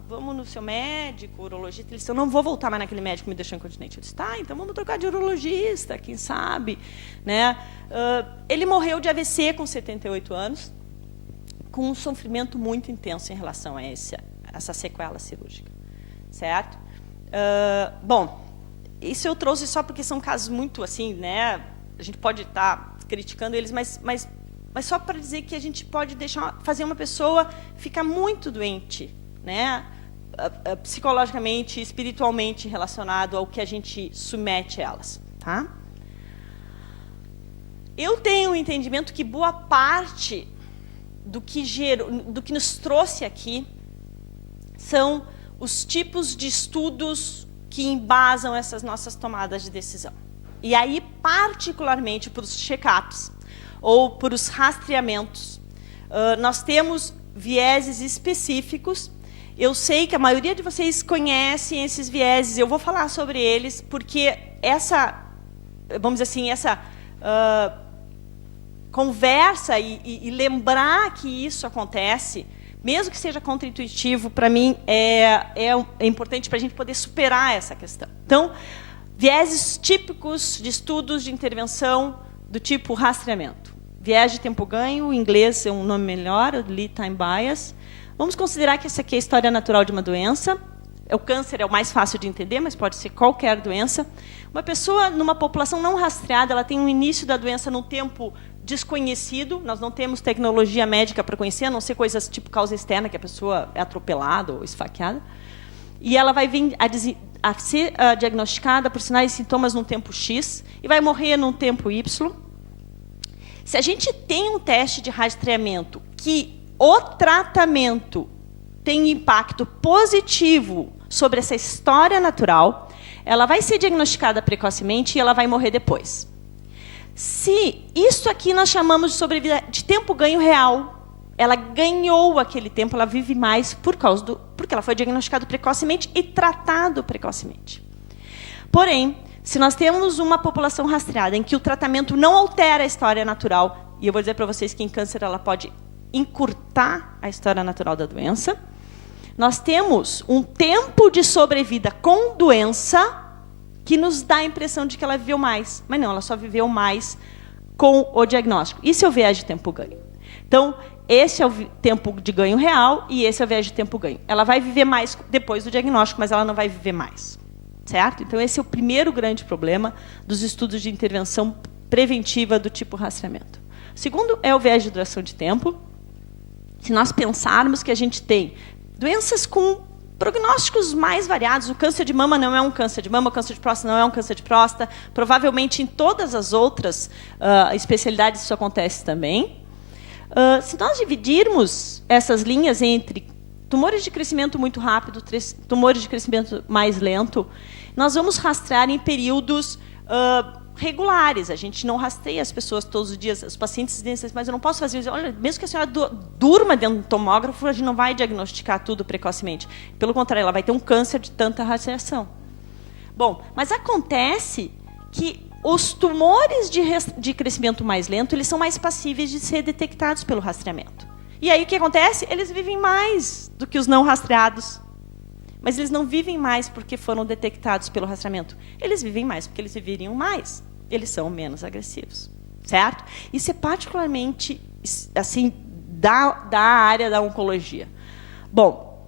Vamos no seu médico, urologista. Ele disse, eu não vou voltar mais naquele médico que me deixou incontinente. Eu disse, tá, então vamos trocar de urologista, quem sabe. Né? Ele morreu de AVC com 78 anos, com um sofrimento muito intenso em relação a essa sequela cirúrgica. Certo? Bom, isso eu trouxe só porque são casos muito assim, né? A gente pode estar criticando eles, mas só para dizer que a gente pode fazer uma pessoa ficar muito doente, né? Psicologicamente, espiritualmente relacionado ao que a gente submete a elas. Tá? Eu tenho o entendimento que boa parte do que nos trouxe aqui são os tipos de estudos que embasam essas nossas tomadas de decisão. E aí, particularmente, para os check-ups ou para os rastreamentos, nós temos vieses específicos. Eu sei que a maioria de vocês conhecem esses vieses, eu vou falar sobre eles, porque vamos dizer assim, essa conversa e lembrar que isso acontece, mesmo que seja contraintuitivo, para mim é importante para a gente poder superar essa questão. Então, vieses típicos de estudos de intervenção do tipo rastreamento. Viés de tempo-ganho, em inglês é um nome melhor, o lead time bias. Vamos considerar que essa aqui é a história natural de uma doença. O câncer é o mais fácil de entender, mas pode ser qualquer doença. Uma pessoa, numa população não rastreada, ela tem um início da doença num tempo desconhecido. Nós não temos tecnologia médica para conhecer, a não ser coisas tipo causa externa, que a pessoa é atropelada ou esfaqueada. E ela vai vir a ser diagnosticada por sinais e sintomas num tempo X e vai morrer num tempo Y. Se a gente tem um teste de rastreamento que o tratamento tem impacto positivo sobre essa história natural, ela vai ser diagnosticada precocemente e ela vai morrer depois. Se isso aqui nós chamamos de sobrevida de tempo ganho real, ela ganhou aquele tempo, ela vive mais porque ela foi diagnosticada precocemente e tratado precocemente. Porém, se nós temos uma população rastreada em que o tratamento não altera a história natural, e eu vou dizer para vocês que em câncer ela pode encurtar a história natural da doença, nós temos um tempo de sobrevida com doença que nos dá a impressão de que ela viveu mais. Mas não, ela só viveu mais com o diagnóstico. Isso é o viés de tempo ganho. Então, esse é o tempo de ganho real e esse é o viés de tempo ganho. Ela vai viver mais depois do diagnóstico, mas ela não vai viver mais. Certo? Então, esse é o primeiro grande problema dos estudos de intervenção preventiva do tipo rastreamento. O segundo é o viés de duração de tempo. Se nós pensarmos que a gente tem doenças com prognósticos mais variados, o câncer de mama não é um câncer de mama, o câncer de próstata não é um câncer de próstata, provavelmente em todas as outras especialidades isso acontece também. Se nós dividirmos essas linhas entre tumores de crescimento muito rápido, tumores de crescimento mais lento, nós vamos rastrear em períodos regulares. A gente não rastreia as pessoas todos os dias, os pacientes dizem, mas eu não posso fazer isso. Olha, mesmo que a senhora durma dentro do tomógrafo, a gente não vai diagnosticar tudo precocemente. Pelo contrário, ela vai ter um câncer de tanta rastreação. Bom, mas acontece que os tumores de crescimento mais lento, eles são mais passíveis de ser detectados pelo rastreamento. E aí o que acontece? Eles vivem mais do que os não rastreados. Mas eles não vivem mais porque foram detectados pelo rastreamento. Eles vivem mais porque eles viveriam mais. Eles são menos agressivos. Certo? Isso é particularmente assim, da área da oncologia. Bom,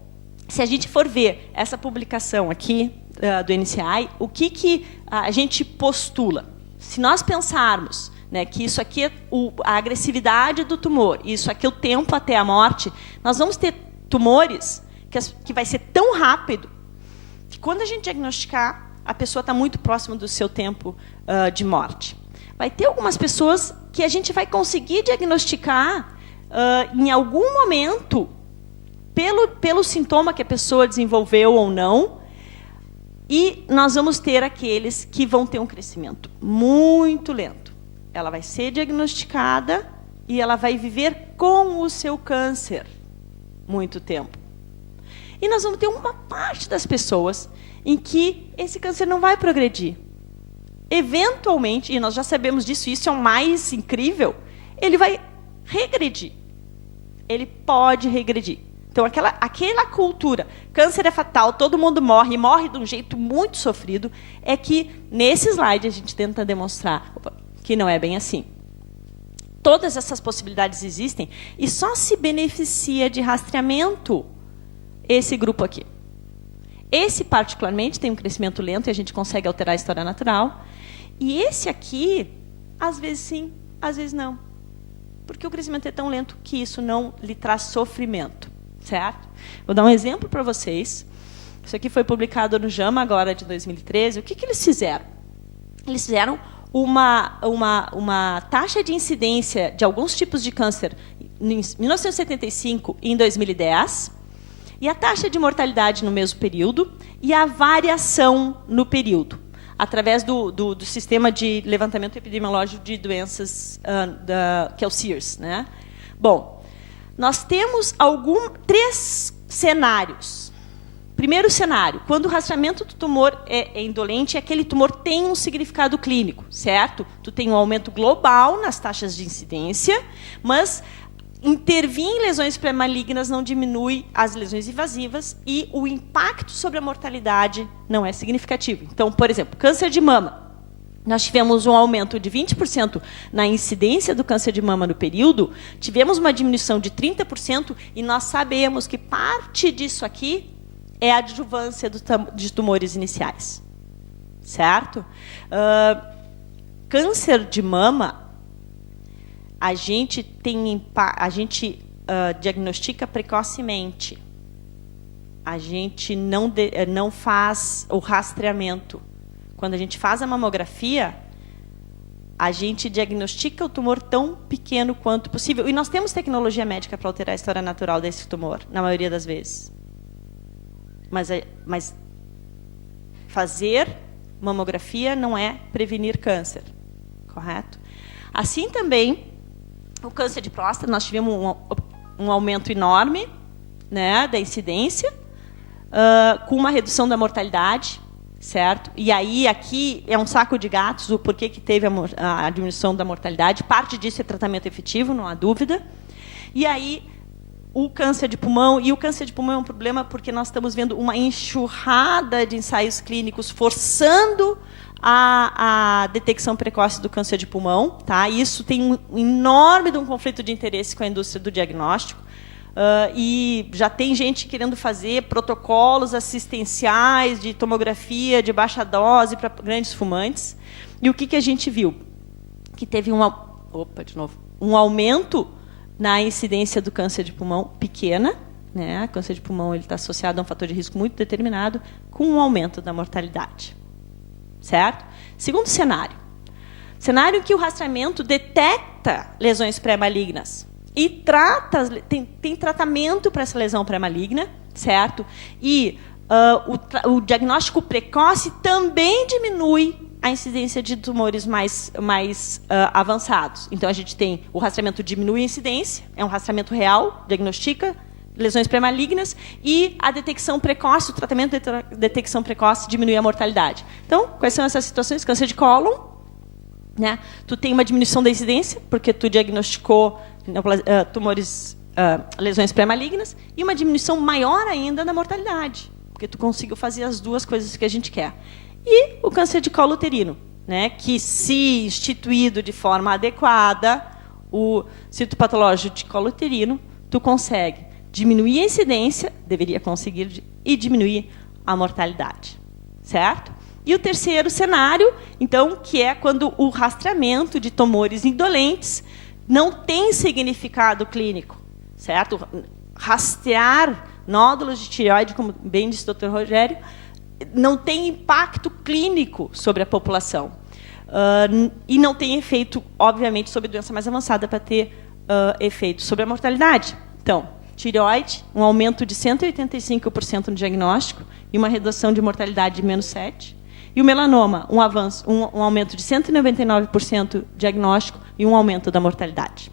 se a gente for ver essa publicação aqui do NCI, o que a gente postula? Se nós pensarmos, né, que isso aqui é a agressividade do tumor, isso aqui é o tempo até a morte, nós vamos ter tumores que vai ser tão rápido que quando a gente diagnosticar, a pessoa está muito próxima do seu tempo de morte. Vai ter algumas pessoas que a gente vai conseguir diagnosticar em algum momento pelo sintoma que a pessoa desenvolveu ou não, e nós vamos ter aqueles que vão ter um crescimento muito lento. Ela vai ser diagnosticada e ela vai viver com o seu câncer muito tempo. E nós vamos ter uma parte das pessoas em que esse câncer não vai progredir. Eventualmente, e nós já sabemos disso, isso é o mais incrível, ele vai regredir. Ele pode regredir. Então, aquela cultura, câncer é fatal, todo mundo morre, e morre de um jeito muito sofrido, é que, nesse slide, a gente tenta demonstrar que não é bem assim. Todas essas possibilidades existem e só se beneficia de rastreamento esse grupo aqui. Esse, particularmente, tem um crescimento lento e a gente consegue alterar a história natural. E esse aqui, às vezes sim, às vezes não. Porque o crescimento é tão lento que isso não lhe traz sofrimento. Certo? Vou dar um exemplo para vocês. Isso aqui foi publicado no JAMA, agora de 2013. O que eles fizeram? Eles fizeram uma taxa de incidência de alguns tipos de câncer em 1975 e em 2010, e a taxa de mortalidade no mesmo período, e a variação no período, através do sistema de levantamento epidemiológico de doenças, que é o SEERS. Né? Bom, nós temos 3 cenários. Primeiro cenário, quando o rastreamento do tumor é indolente, aquele tumor tem um significado clínico, certo? Tu tem um aumento global nas taxas de incidência, mas intervir em lesões pré-malignas não diminui as lesões invasivas e o impacto sobre a mortalidade não é significativo. Então, por exemplo, câncer de mama. Nós tivemos um aumento de 20% na incidência do câncer de mama no período, tivemos uma diminuição de 30%, e nós sabemos que parte disso aqui é a adjuvância de tumores iniciais. Certo? Câncer de mama, a gente diagnostica precocemente. A gente não faz o rastreamento. Quando a gente faz a mamografia, a gente diagnostica o tumor tão pequeno quanto possível. E nós temos tecnologia médica para alterar a história natural desse tumor, na maioria das vezes. Mas fazer mamografia não é prevenir câncer, correto? Assim também, o câncer de próstata, nós tivemos um aumento enorme, né, da incidência, com uma redução da mortalidade. Certo? E aí, aqui é um saco de gatos o porquê que teve a diminuição da mortalidade. Parte disso é tratamento efetivo, não há dúvida. E aí, o câncer de pulmão. E o câncer de pulmão é um problema porque nós estamos vendo uma enxurrada de ensaios clínicos forçando a detecção precoce do câncer de pulmão. Tá? Isso tem um enorme conflito de interesse com a indústria do diagnóstico. E já tem gente querendo fazer protocolos assistenciais de tomografia de baixa dose para grandes fumantes. E o que a gente viu? Que teve um aumento na incidência do câncer de pulmão pequena. Né? O câncer de pulmão está associado a um fator de risco muito determinado, com um aumento da mortalidade. Certo? Segundo cenário. Cenário em que o rastreamento detecta lesões pré-malignas. E tem tratamento para essa lesão pré-maligna, certo? E o diagnóstico precoce também diminui a incidência de tumores mais avançados. Então, a gente tem o rastreamento diminui a incidência, é um rastreamento real, diagnostica lesões pré-malignas, e a detecção precoce, o tratamento de detecção precoce diminui a mortalidade. Então, quais são essas situações? Câncer de cólon, né? Tu tem uma diminuição da incidência, porque tu diagnosticou lesões pré-malignas, e uma diminuição maior ainda da mortalidade, porque tu conseguiu fazer as duas coisas que a gente quer. E o câncer de colo uterino, né, que, se instituído de forma adequada, o citopatológico de colo uterino, tu consegue diminuir a incidência, deveria conseguir, e diminuir a mortalidade. Certo? E o terceiro cenário, então, que é quando o rastreamento de tumores indolentes não tem significado clínico, certo? Rastrear nódulos de tireoide, como bem disse o Dr. Rogério, não tem impacto clínico sobre a população. E não tem efeito, obviamente, sobre doença mais avançada para ter efeito sobre a mortalidade. Então, tireoide, um aumento de 185% no diagnóstico e uma redução de mortalidade de menos 7%. E o melanoma, um aumento de 199% diagnóstico e um aumento da mortalidade.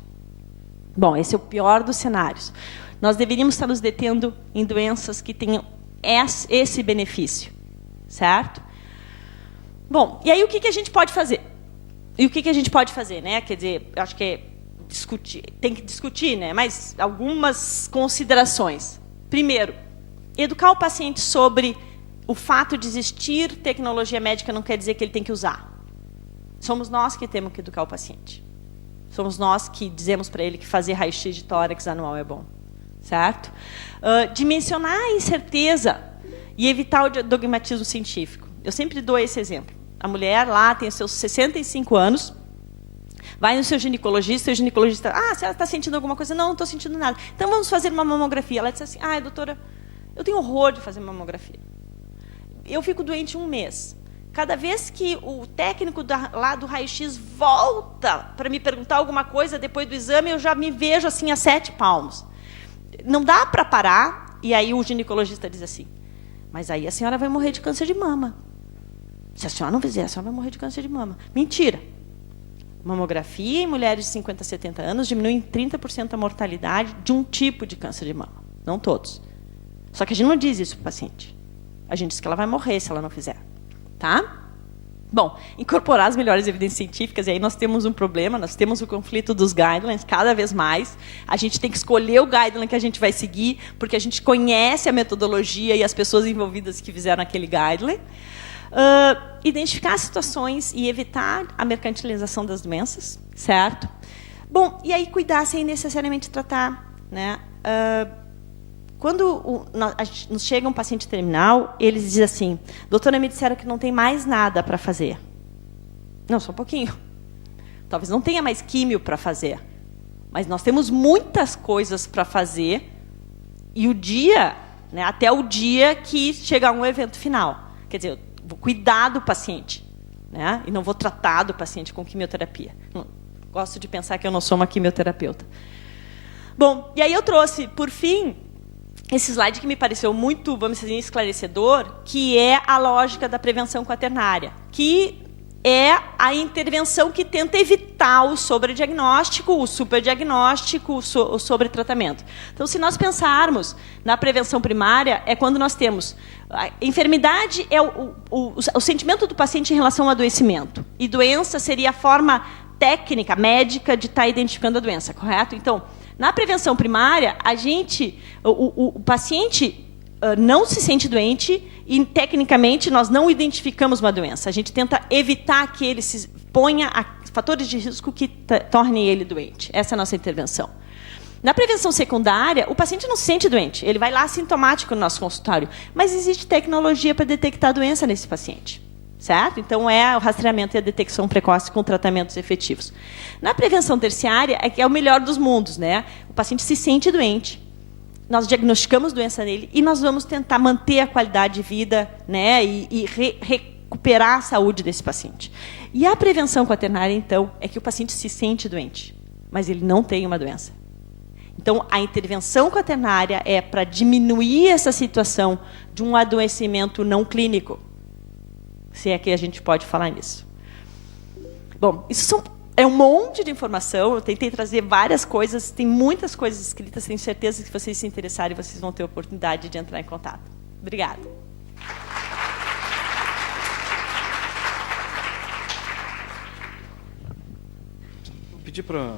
Bom, esse é o pior dos cenários. Nós deveríamos estar nos detendo em doenças que tenham esse benefício, certo? Bom, e aí o que a gente pode fazer? E o que a gente pode fazer, né? Quer dizer, acho que tem que discutir, né? Mas algumas considerações. Primeiro, educar o paciente sobre o fato de existir tecnologia médica não quer dizer que ele tem que usar. Somos nós que temos que educar o paciente. Somos nós que dizemos para ele que fazer raio-x de tórax anual é bom. Certo? Dimensionar a incerteza e evitar o dogmatismo científico. Eu sempre dou esse exemplo. A mulher lá tem os seus 65 anos, vai no seu ginecologista, e o ginecologista, a senhora está sentindo alguma coisa? Não, não estou sentindo nada. Então, vamos fazer uma mamografia. Ela diz assim, doutora, eu tenho horror de fazer mamografia. Eu fico doente 1 mês. Cada vez que o técnico lá do raio-x volta para me perguntar alguma coisa, depois do exame, eu já me vejo assim a 7 palmos. Não dá para parar, e aí o ginecologista diz assim, mas aí a senhora vai morrer de câncer de mama. Se a senhora não fizer, a senhora vai morrer de câncer de mama. Mentira. Mamografia em mulheres de 50 a 70 anos diminui em 30% a mortalidade de um tipo de câncer de mama. Não todos. Só que a gente não diz isso para o paciente. A gente diz que ela vai morrer se ela não fizer. Tá? Bom, incorporar as melhores evidências científicas, e aí nós temos um problema, nós temos o conflito dos guidelines cada vez mais. A gente tem que escolher o guideline que a gente vai seguir, porque a gente conhece a metodologia e as pessoas envolvidas que fizeram aquele guideline. Identificar situações e evitar a mercantilização das doenças, certo? Bom, e aí cuidar sem necessariamente tratar, né? Quando nos chega um paciente terminal, eles dizem assim, doutora, me disseram que não tem mais nada para fazer. Não, só um pouquinho. Talvez não tenha mais químio para fazer, mas nós temos muitas coisas para fazer e o dia, né, até o dia que chegar um evento final. Quer dizer, eu vou cuidar do paciente, né, e não vou tratar do paciente com quimioterapia. Gosto de pensar que eu não sou uma quimioterapeuta. Bom, e aí eu trouxe, por fim, esse slide que me pareceu muito, vamos dizer, esclarecedor, que é a lógica da prevenção quaternária, que é a intervenção que tenta evitar o sobrediagnóstico, o superdiagnóstico, o sobretratamento. Então, se nós pensarmos na prevenção primária, é quando nós temos a enfermidade, é o sentimento do paciente em relação ao adoecimento, e doença seria a forma técnica, médica, de estar identificando a doença, correto? Então, na prevenção primária, o paciente não se sente doente e, tecnicamente, nós não identificamos uma doença. A gente tenta evitar que ele se ponha a fatores de risco que tornem ele doente. Essa é a nossa intervenção. Na prevenção secundária, o paciente não se sente doente. Ele vai lá assintomático no nosso consultório. Mas existe tecnologia para detectar a doença nesse paciente. Certo? Então, é o rastreamento e a detecção precoce com tratamentos efetivos. Na prevenção terciária, é que é o melhor dos mundos, né? O paciente se sente doente, nós diagnosticamos doença nele e nós vamos tentar manter a qualidade de vida, né? E recuperar a saúde desse paciente. E a prevenção quaternária, então, é que o paciente se sente doente, mas ele não tem uma doença. Então, a intervenção quaternária é para diminuir essa situação de um adoecimento não clínico. Se é que a gente pode falar nisso. Bom, isso é um monte de informação. Eu tentei trazer várias coisas. Tem muitas coisas escritas. Tenho certeza que, se vocês se interessarem, vocês vão ter a oportunidade de entrar em contato. Obrigada. Vou pedir para...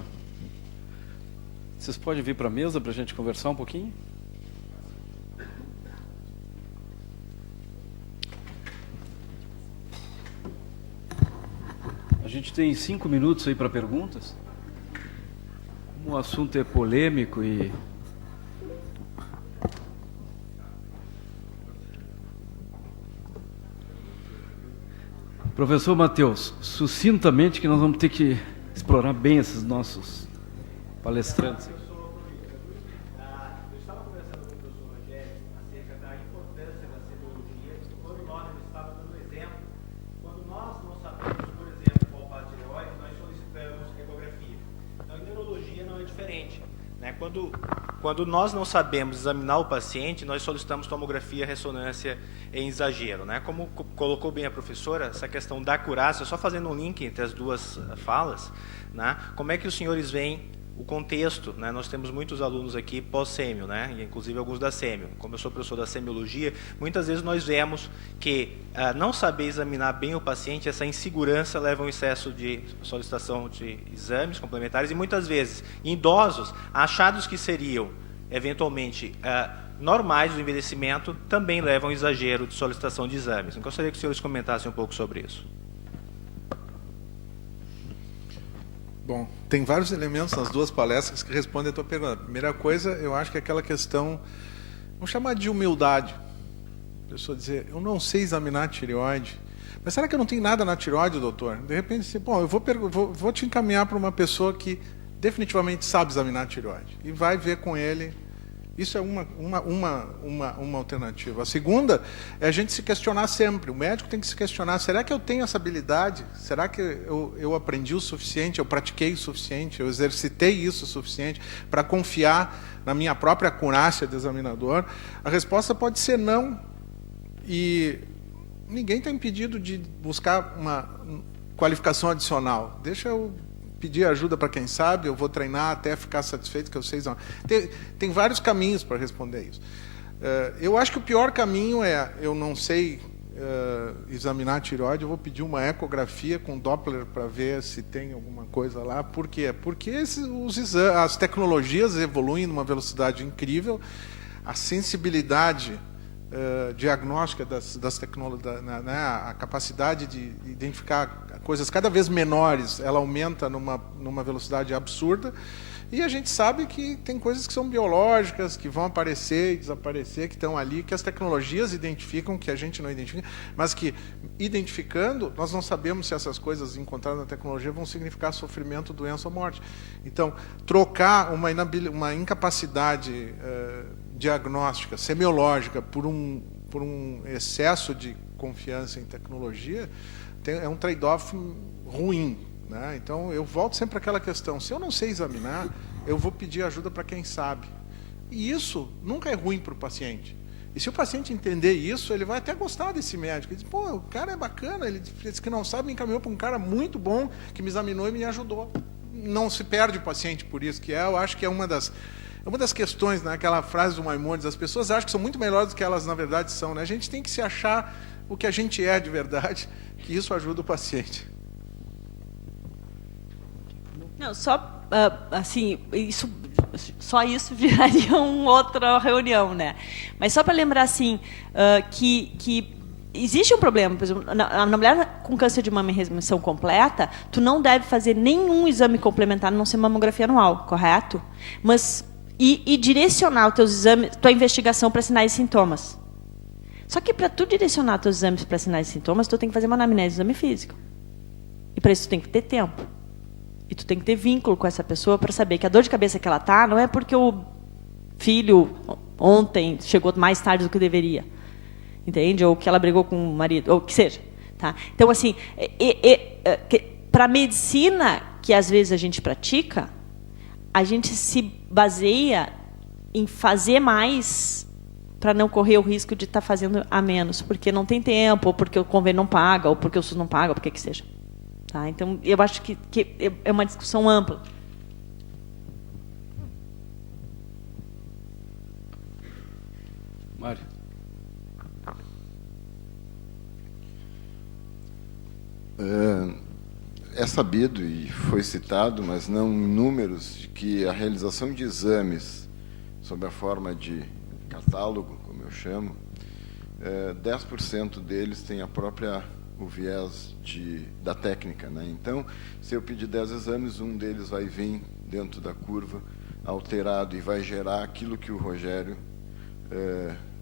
Vocês podem vir para a mesa para a gente conversar um pouquinho? A gente tem 5 minutos aí para perguntas. Como o assunto é polêmico e... Professor Matheus, sucintamente, que nós vamos ter que explorar bem esses nossos palestrantes. Quando nós não sabemos examinar o paciente, nós solicitamos tomografia, ressonância em exagero, né? Como colocou bem a professora, essa questão da acurácia, só fazendo um link entre as duas falas, né? Como é que os senhores veem o contexto, né? Nós temos muitos alunos aqui pós-sêmio, né? Inclusive alguns da sêmio. Como eu sou professor da semiologia, muitas vezes nós vemos que não saber examinar bem o paciente, essa insegurança leva a um excesso de solicitação de exames complementares e muitas vezes, em idosos, achados que seriam, eventualmente, normais do envelhecimento também levam ao exagero de solicitação de exames. Eu gostaria que os senhores comentassem um pouco sobre isso. Bom, tem vários elementos nas duas palestras que respondem a tua pergunta. A primeira coisa, eu acho que é aquela questão, vamos chamar de humildade. A pessoa dizer, eu não sei examinar a tireoide, mas será que eu não tenho nada na tireoide, doutor? De repente, assim, bom, eu vou te encaminhar para uma pessoa que definitivamente sabe examinar a tireoide. E vai ver com ele. Isso é uma alternativa. A segunda é a gente se questionar sempre. O médico tem que se questionar, será que eu tenho essa habilidade? Será que eu aprendi o suficiente, eu pratiquei o suficiente, eu exercitei isso o suficiente para confiar na minha própria acurácia de examinador? A resposta pode ser não. E ninguém está impedido de buscar uma qualificação adicional. Deixa eu pedir ajuda para quem sabe, eu vou treinar até ficar satisfeito que eu sei. Tem vários caminhos para responder isso. Eu acho que o pior caminho é, eu não sei examinar a tireoide, eu vou pedir uma ecografia com Doppler para ver se tem alguma coisa lá. Por quê? Porque as tecnologias evoluem numa velocidade incrível, a sensibilidade diagnóstica das tecnologias, né, a capacidade de identificar coisas cada vez menores, ela aumenta numa velocidade absurda, e a gente sabe que tem coisas que são biológicas, que vão aparecer e desaparecer, que estão ali, que as tecnologias identificam, que a gente não identifica, mas que, identificando, nós não sabemos se essas coisas encontradas na tecnologia vão significar sofrimento, doença ou morte. Então, trocar uma incapacidade diagnóstica, semiológica, por um excesso de confiança em tecnologia, é um trade-off ruim, né? Então, eu volto sempre àquela questão, se eu não sei examinar, eu vou pedir ajuda para quem sabe. E isso nunca é ruim para o paciente. E se o paciente entender isso, ele vai até gostar desse médico. Ele diz, pô, o cara é bacana, ele disse que não sabe, me encaminhou para um cara muito bom, que me examinou e me ajudou. Não se perde o paciente por isso, eu acho que é uma das questões, né, aquela frase do Maimonides, as pessoas acham que são muito melhores do que elas na verdade são, né? A gente tem que se achar o que a gente é de verdade, que isso ajuda o paciente. Não, assim, só isso viraria uma outra reunião, né? Mas só para lembrar, assim, que existe um problema, por exemplo, na mulher com câncer de mama em remissão completa, tu não deve fazer nenhum exame complementar, a não ser mamografia anual, correto? Mas e direcionar os teus exames, tua investigação para sinais e sintomas. Só que para tu direcionar teus exames para sinais e sintomas, tu tem que fazer uma anamnese de exame físico. E para isso tu tem que ter tempo. E tu tem que ter vínculo com essa pessoa para saber que a dor de cabeça que ela tá não é porque o filho ontem chegou mais tarde do que deveria. Entende? Ou que ela brigou com o marido, ou o que seja. Tá? Então, assim, para a medicina que às vezes a gente pratica, a gente se baseia em fazer mais para não correr o risco de estar fazendo a menos, porque não tem tempo, ou porque o convênio não paga, ou porque o SUS não paga, ou porque que seja. Tá? Então, eu acho que é uma discussão ampla. Mário. É sabido e foi citado, mas não em números, de que a realização de exames sob a forma de catálogo, como eu chamo, 10% deles tem o viés da técnica, né? Então, se eu pedir 10 exames, um deles vai vir dentro da curva alterado e vai gerar aquilo que o Rogério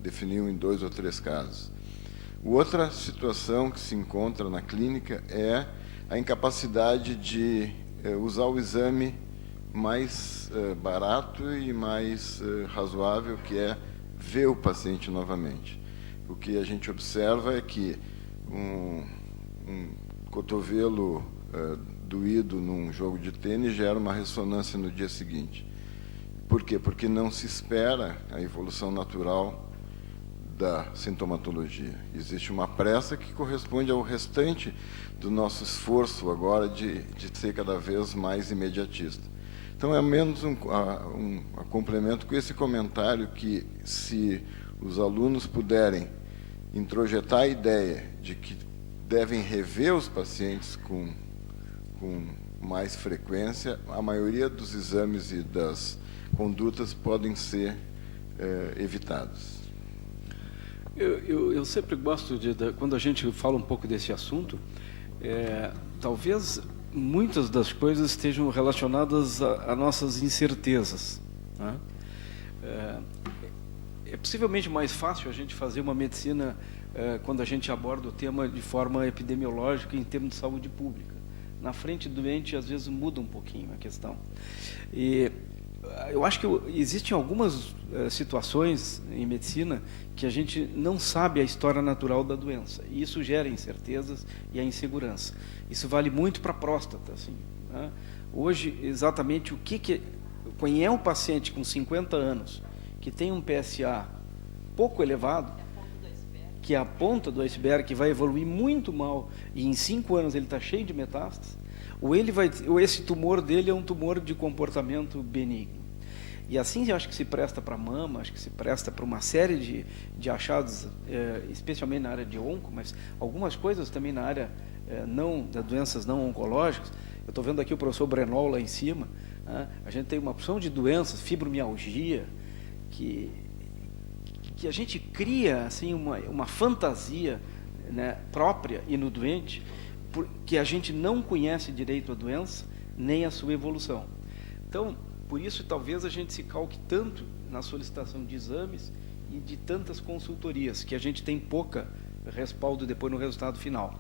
definiu em 2 ou 3 casos. Outra situação que se encontra na clínica é a incapacidade de usar o exame mais barato e mais razoável, que é ver o paciente novamente. O que a gente observa é que um cotovelo doído num jogo de tênis gera uma ressonância no dia seguinte. Por quê? Porque não se espera a evolução natural da sintomatologia. Existe uma pressa que corresponde ao restante do nosso esforço agora de ser cada vez mais imediatista. Então, é menos um complemento com esse comentário que, se os alunos puderem introjetar a ideia de que devem rever os pacientes com mais frequência, a maioria dos exames e das condutas podem ser evitados. Eu sempre gosto quando a gente fala um pouco desse assunto, talvez muitas das coisas estejam relacionadas a nossas incertezas, né? É possivelmente mais fácil a gente fazer uma medicina quando a gente aborda o tema de forma epidemiológica em termos de saúde pública. Na frente do doente, às vezes, muda um pouquinho a questão. E eu acho que existem algumas situações em medicina que a gente não sabe a história natural da doença. E isso gera incertezas e a insegurança. Isso vale muito para a próstata, assim, né? Hoje, exatamente quem é um paciente com 50 anos que tem um PSA pouco elevado, que é a ponta do iceberg, que vai evoluir muito mal, e em 5 anos ele está cheio de metástases, ou esse tumor dele é um tumor de comportamento benigno. E assim eu acho que se presta para mama, acho que se presta para uma série de achados, especialmente na área de onco, mas algumas coisas também na área das doenças não oncológicas. Eu estou vendo aqui o professor Brenol lá em cima, né? A gente tem uma opção de doenças, fibromialgia, que a gente cria assim uma fantasia, né, própria e no doente, porque a gente não conhece direito a doença nem a sua evolução. Então, por isso talvez a gente se calque tanto na solicitação de exames e de tantas consultorias, que a gente tem pouca respaldo depois no resultado final.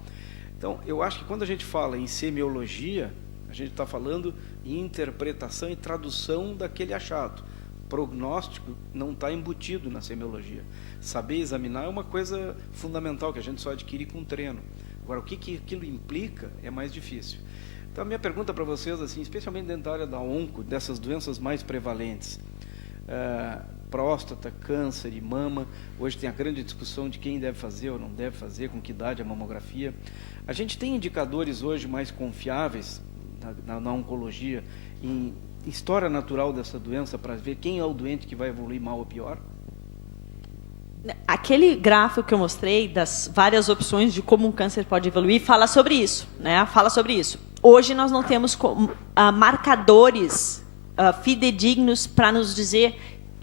Então, eu acho que quando a gente fala em semiologia, a gente está falando em interpretação e tradução daquele achado. Prognóstico não está embutido na semiologia. Saber examinar é uma coisa fundamental que a gente só adquire com treino. Agora, o que aquilo implica é mais difícil. Então, a minha pergunta para vocês, assim, especialmente dentro da área da onco, dessas doenças mais prevalentes, próstata, câncer e mama, hoje tem a grande discussão de quem deve fazer ou não deve fazer, com que idade a mamografia. A gente tem indicadores hoje mais confiáveis na oncologia, em história natural dessa doença, para ver quem é o doente que vai evoluir mal ou pior? Aquele gráfico que eu mostrei das várias opções de como um câncer pode evoluir fala sobre isso, né? Fala sobre isso. Hoje nós não temos marcadores fidedignos para nos dizer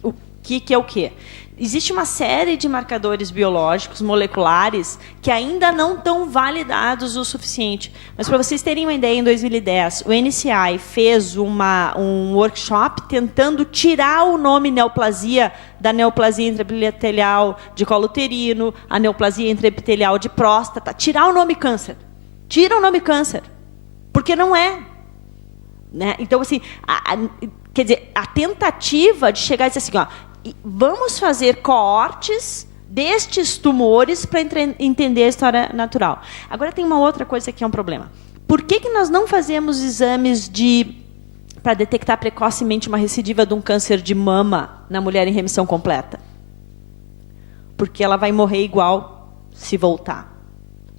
o que é o quê. Existe uma série de marcadores biológicos, moleculares, que ainda não estão validados o suficiente. Mas, para vocês terem uma ideia, em 2010, o NCI fez um workshop tentando tirar o nome neoplasia da neoplasia intraepitelial de colo uterino, a neoplasia intraepitelial de próstata, tirar o nome câncer. Tira o nome câncer, porque não é. Né? Então, assim, quer dizer, a tentativa de chegar e dizer assim, ó, vamos fazer coortes destes tumores para entender a história natural. Agora tem uma outra coisa que é um problema. Por que nós não fazemos exames para detectar precocemente uma recidiva de um câncer de mama na mulher em remissão completa? Porque ela vai morrer igual se voltar.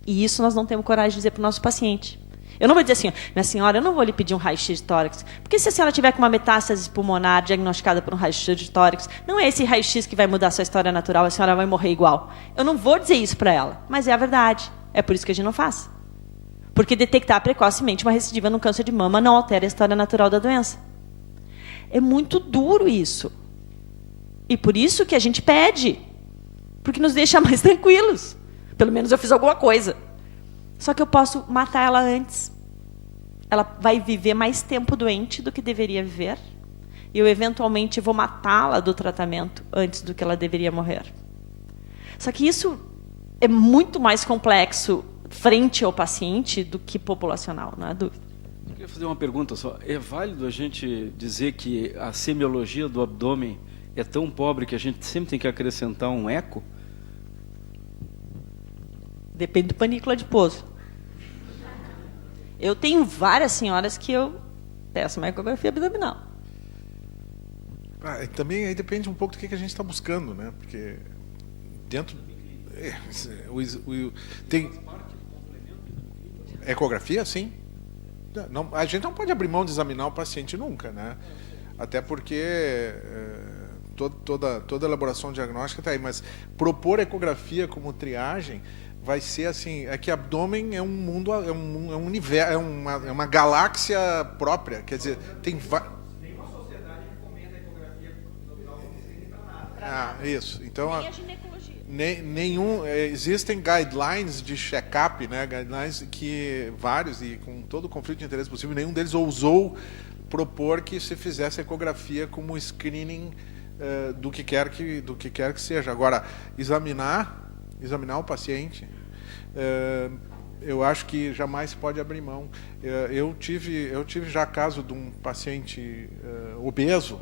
E isso nós não temos coragem de dizer para o nosso paciente. Eu não vou dizer assim, minha senhora, eu não vou lhe pedir um raio-x de tórax, porque se a senhora tiver com uma metástase pulmonar diagnosticada por um raio-x de tórax, não é esse raio-x que vai mudar a sua história natural, a senhora vai morrer igual. Eu não vou dizer isso para ela, mas é a verdade. É por isso que a gente não faz. Porque detectar precocemente uma recidiva no câncer de mama não altera a história natural da doença. É muito duro isso. E por isso que a gente pede, porque nos deixa mais tranquilos. Pelo menos eu fiz alguma coisa. Só que eu posso matar ela antes. Ela vai viver mais tempo doente do que deveria viver. E eu, eventualmente, vou matá-la do tratamento antes do que ela deveria morrer. Só que isso é muito mais complexo frente ao paciente do que populacional, não há dúvida. Eu queria fazer uma pergunta só. É válido a gente dizer que a semiologia do abdômen é tão pobre que a gente sempre tem que acrescentar um eco? Depende do panícula adiposo. Eu tenho várias senhoras que eu peço uma ecografia abdominal. Também aí depende um pouco do que a gente está buscando, né? Porque dentro tem ecografia, sim. Não, a gente não pode abrir mão de examinar o paciente nunca, né? Até porque toda elaboração diagnóstica está aí, mas propor ecografia como triagem vai ser assim, é que abdômen é um mundo, é um universo, é uma galáxia própria, quer dizer, tem Nenhuma sociedade recomenda a ecografia abdominal como sem para nada. Isso. Então, Nem a ginecologia. Existem guidelines de check-up, né? Guidelines que vários, e com todo o conflito de interesse possível, nenhum deles ousou propor que se fizesse ecografia como screening do que quer que seja. Agora, examinar o paciente, eu acho que jamais se pode abrir mão. Eu tive já caso de um paciente obeso,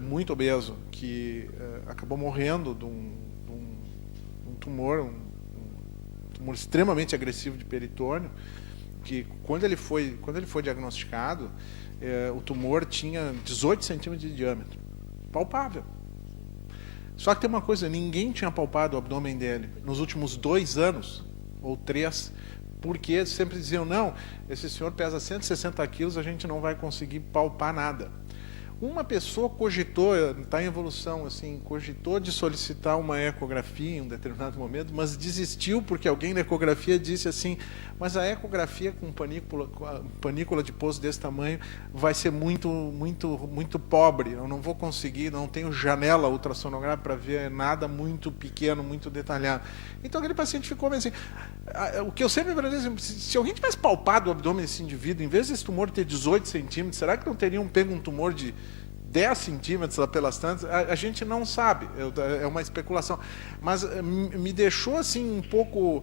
muito obeso, que acabou morrendo de um tumor extremamente agressivo de peritônio, que quando ele foi diagnosticado, o tumor tinha 18 centímetros de diâmetro, palpável. Só que tem uma coisa, ninguém tinha palpado o abdômen dele nos últimos 2 anos, ou 3, porque sempre diziam, não, esse senhor pesa 160 quilos, a gente não vai conseguir palpar nada. Uma pessoa cogitou, está em evolução, assim, cogitou de solicitar uma ecografia em um determinado momento, mas desistiu porque alguém na ecografia disse assim, mas a ecografia com panícula de pouso desse tamanho vai ser muito pobre, eu não vou conseguir, não tenho janela ultrassonográfica para ver nada muito pequeno, muito detalhado. Então aquele paciente ficou assim, o que eu sempre agradeço, se alguém tivesse palpado o abdômen desse indivíduo, em vez desse tumor ter 18 centímetros, será que não teriam pego um tumor de 10 centímetros lá pelas tantas? A gente não sabe, é uma especulação. Mas me deixou assim um pouco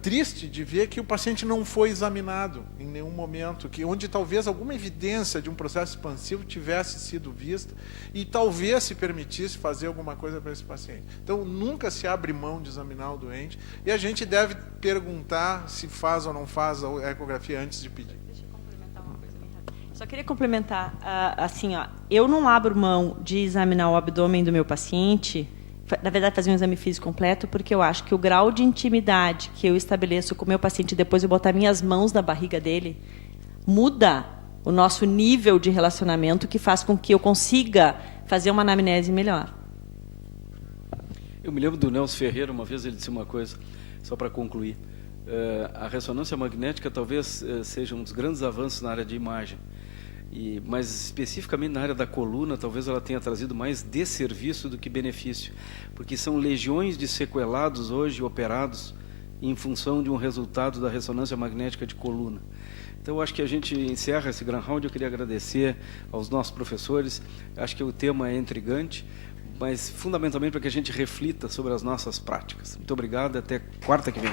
triste de ver que o paciente não foi examinado em nenhum momento, onde talvez alguma evidência de um processo expansivo tivesse sido vista e talvez se permitisse fazer alguma coisa para esse paciente. Então, nunca se abre mão de examinar o doente e a gente deve perguntar se faz ou não faz a ecografia antes de pedir. Deixa eu complementar uma coisa bem rápida. Só queria complementar, assim, eu não abro mão de examinar o abdômen do meu paciente, na verdade, fazer um exame físico completo, porque eu acho que o grau de intimidade que eu estabeleço com o meu paciente depois de botar minhas mãos na barriga dele muda o nosso nível de relacionamento, que faz com que eu consiga fazer uma anamnese melhor. Eu me lembro do Nelson Ferreira, uma vez ele disse uma coisa, só para concluir. A ressonância magnética talvez seja um dos grandes avanços na área de imagem. Mas especificamente na área da coluna, talvez ela tenha trazido mais desserviço do que benefício, porque são legiões de sequelados hoje operados em função de um resultado da ressonância magnética de coluna. Então, eu acho que a gente encerra esse Grand Round. Eu queria agradecer aos nossos professores. Acho que o tema é intrigante, mas fundamentalmente para que a gente reflita sobre as nossas práticas. Muito obrigado, até quarta que vem.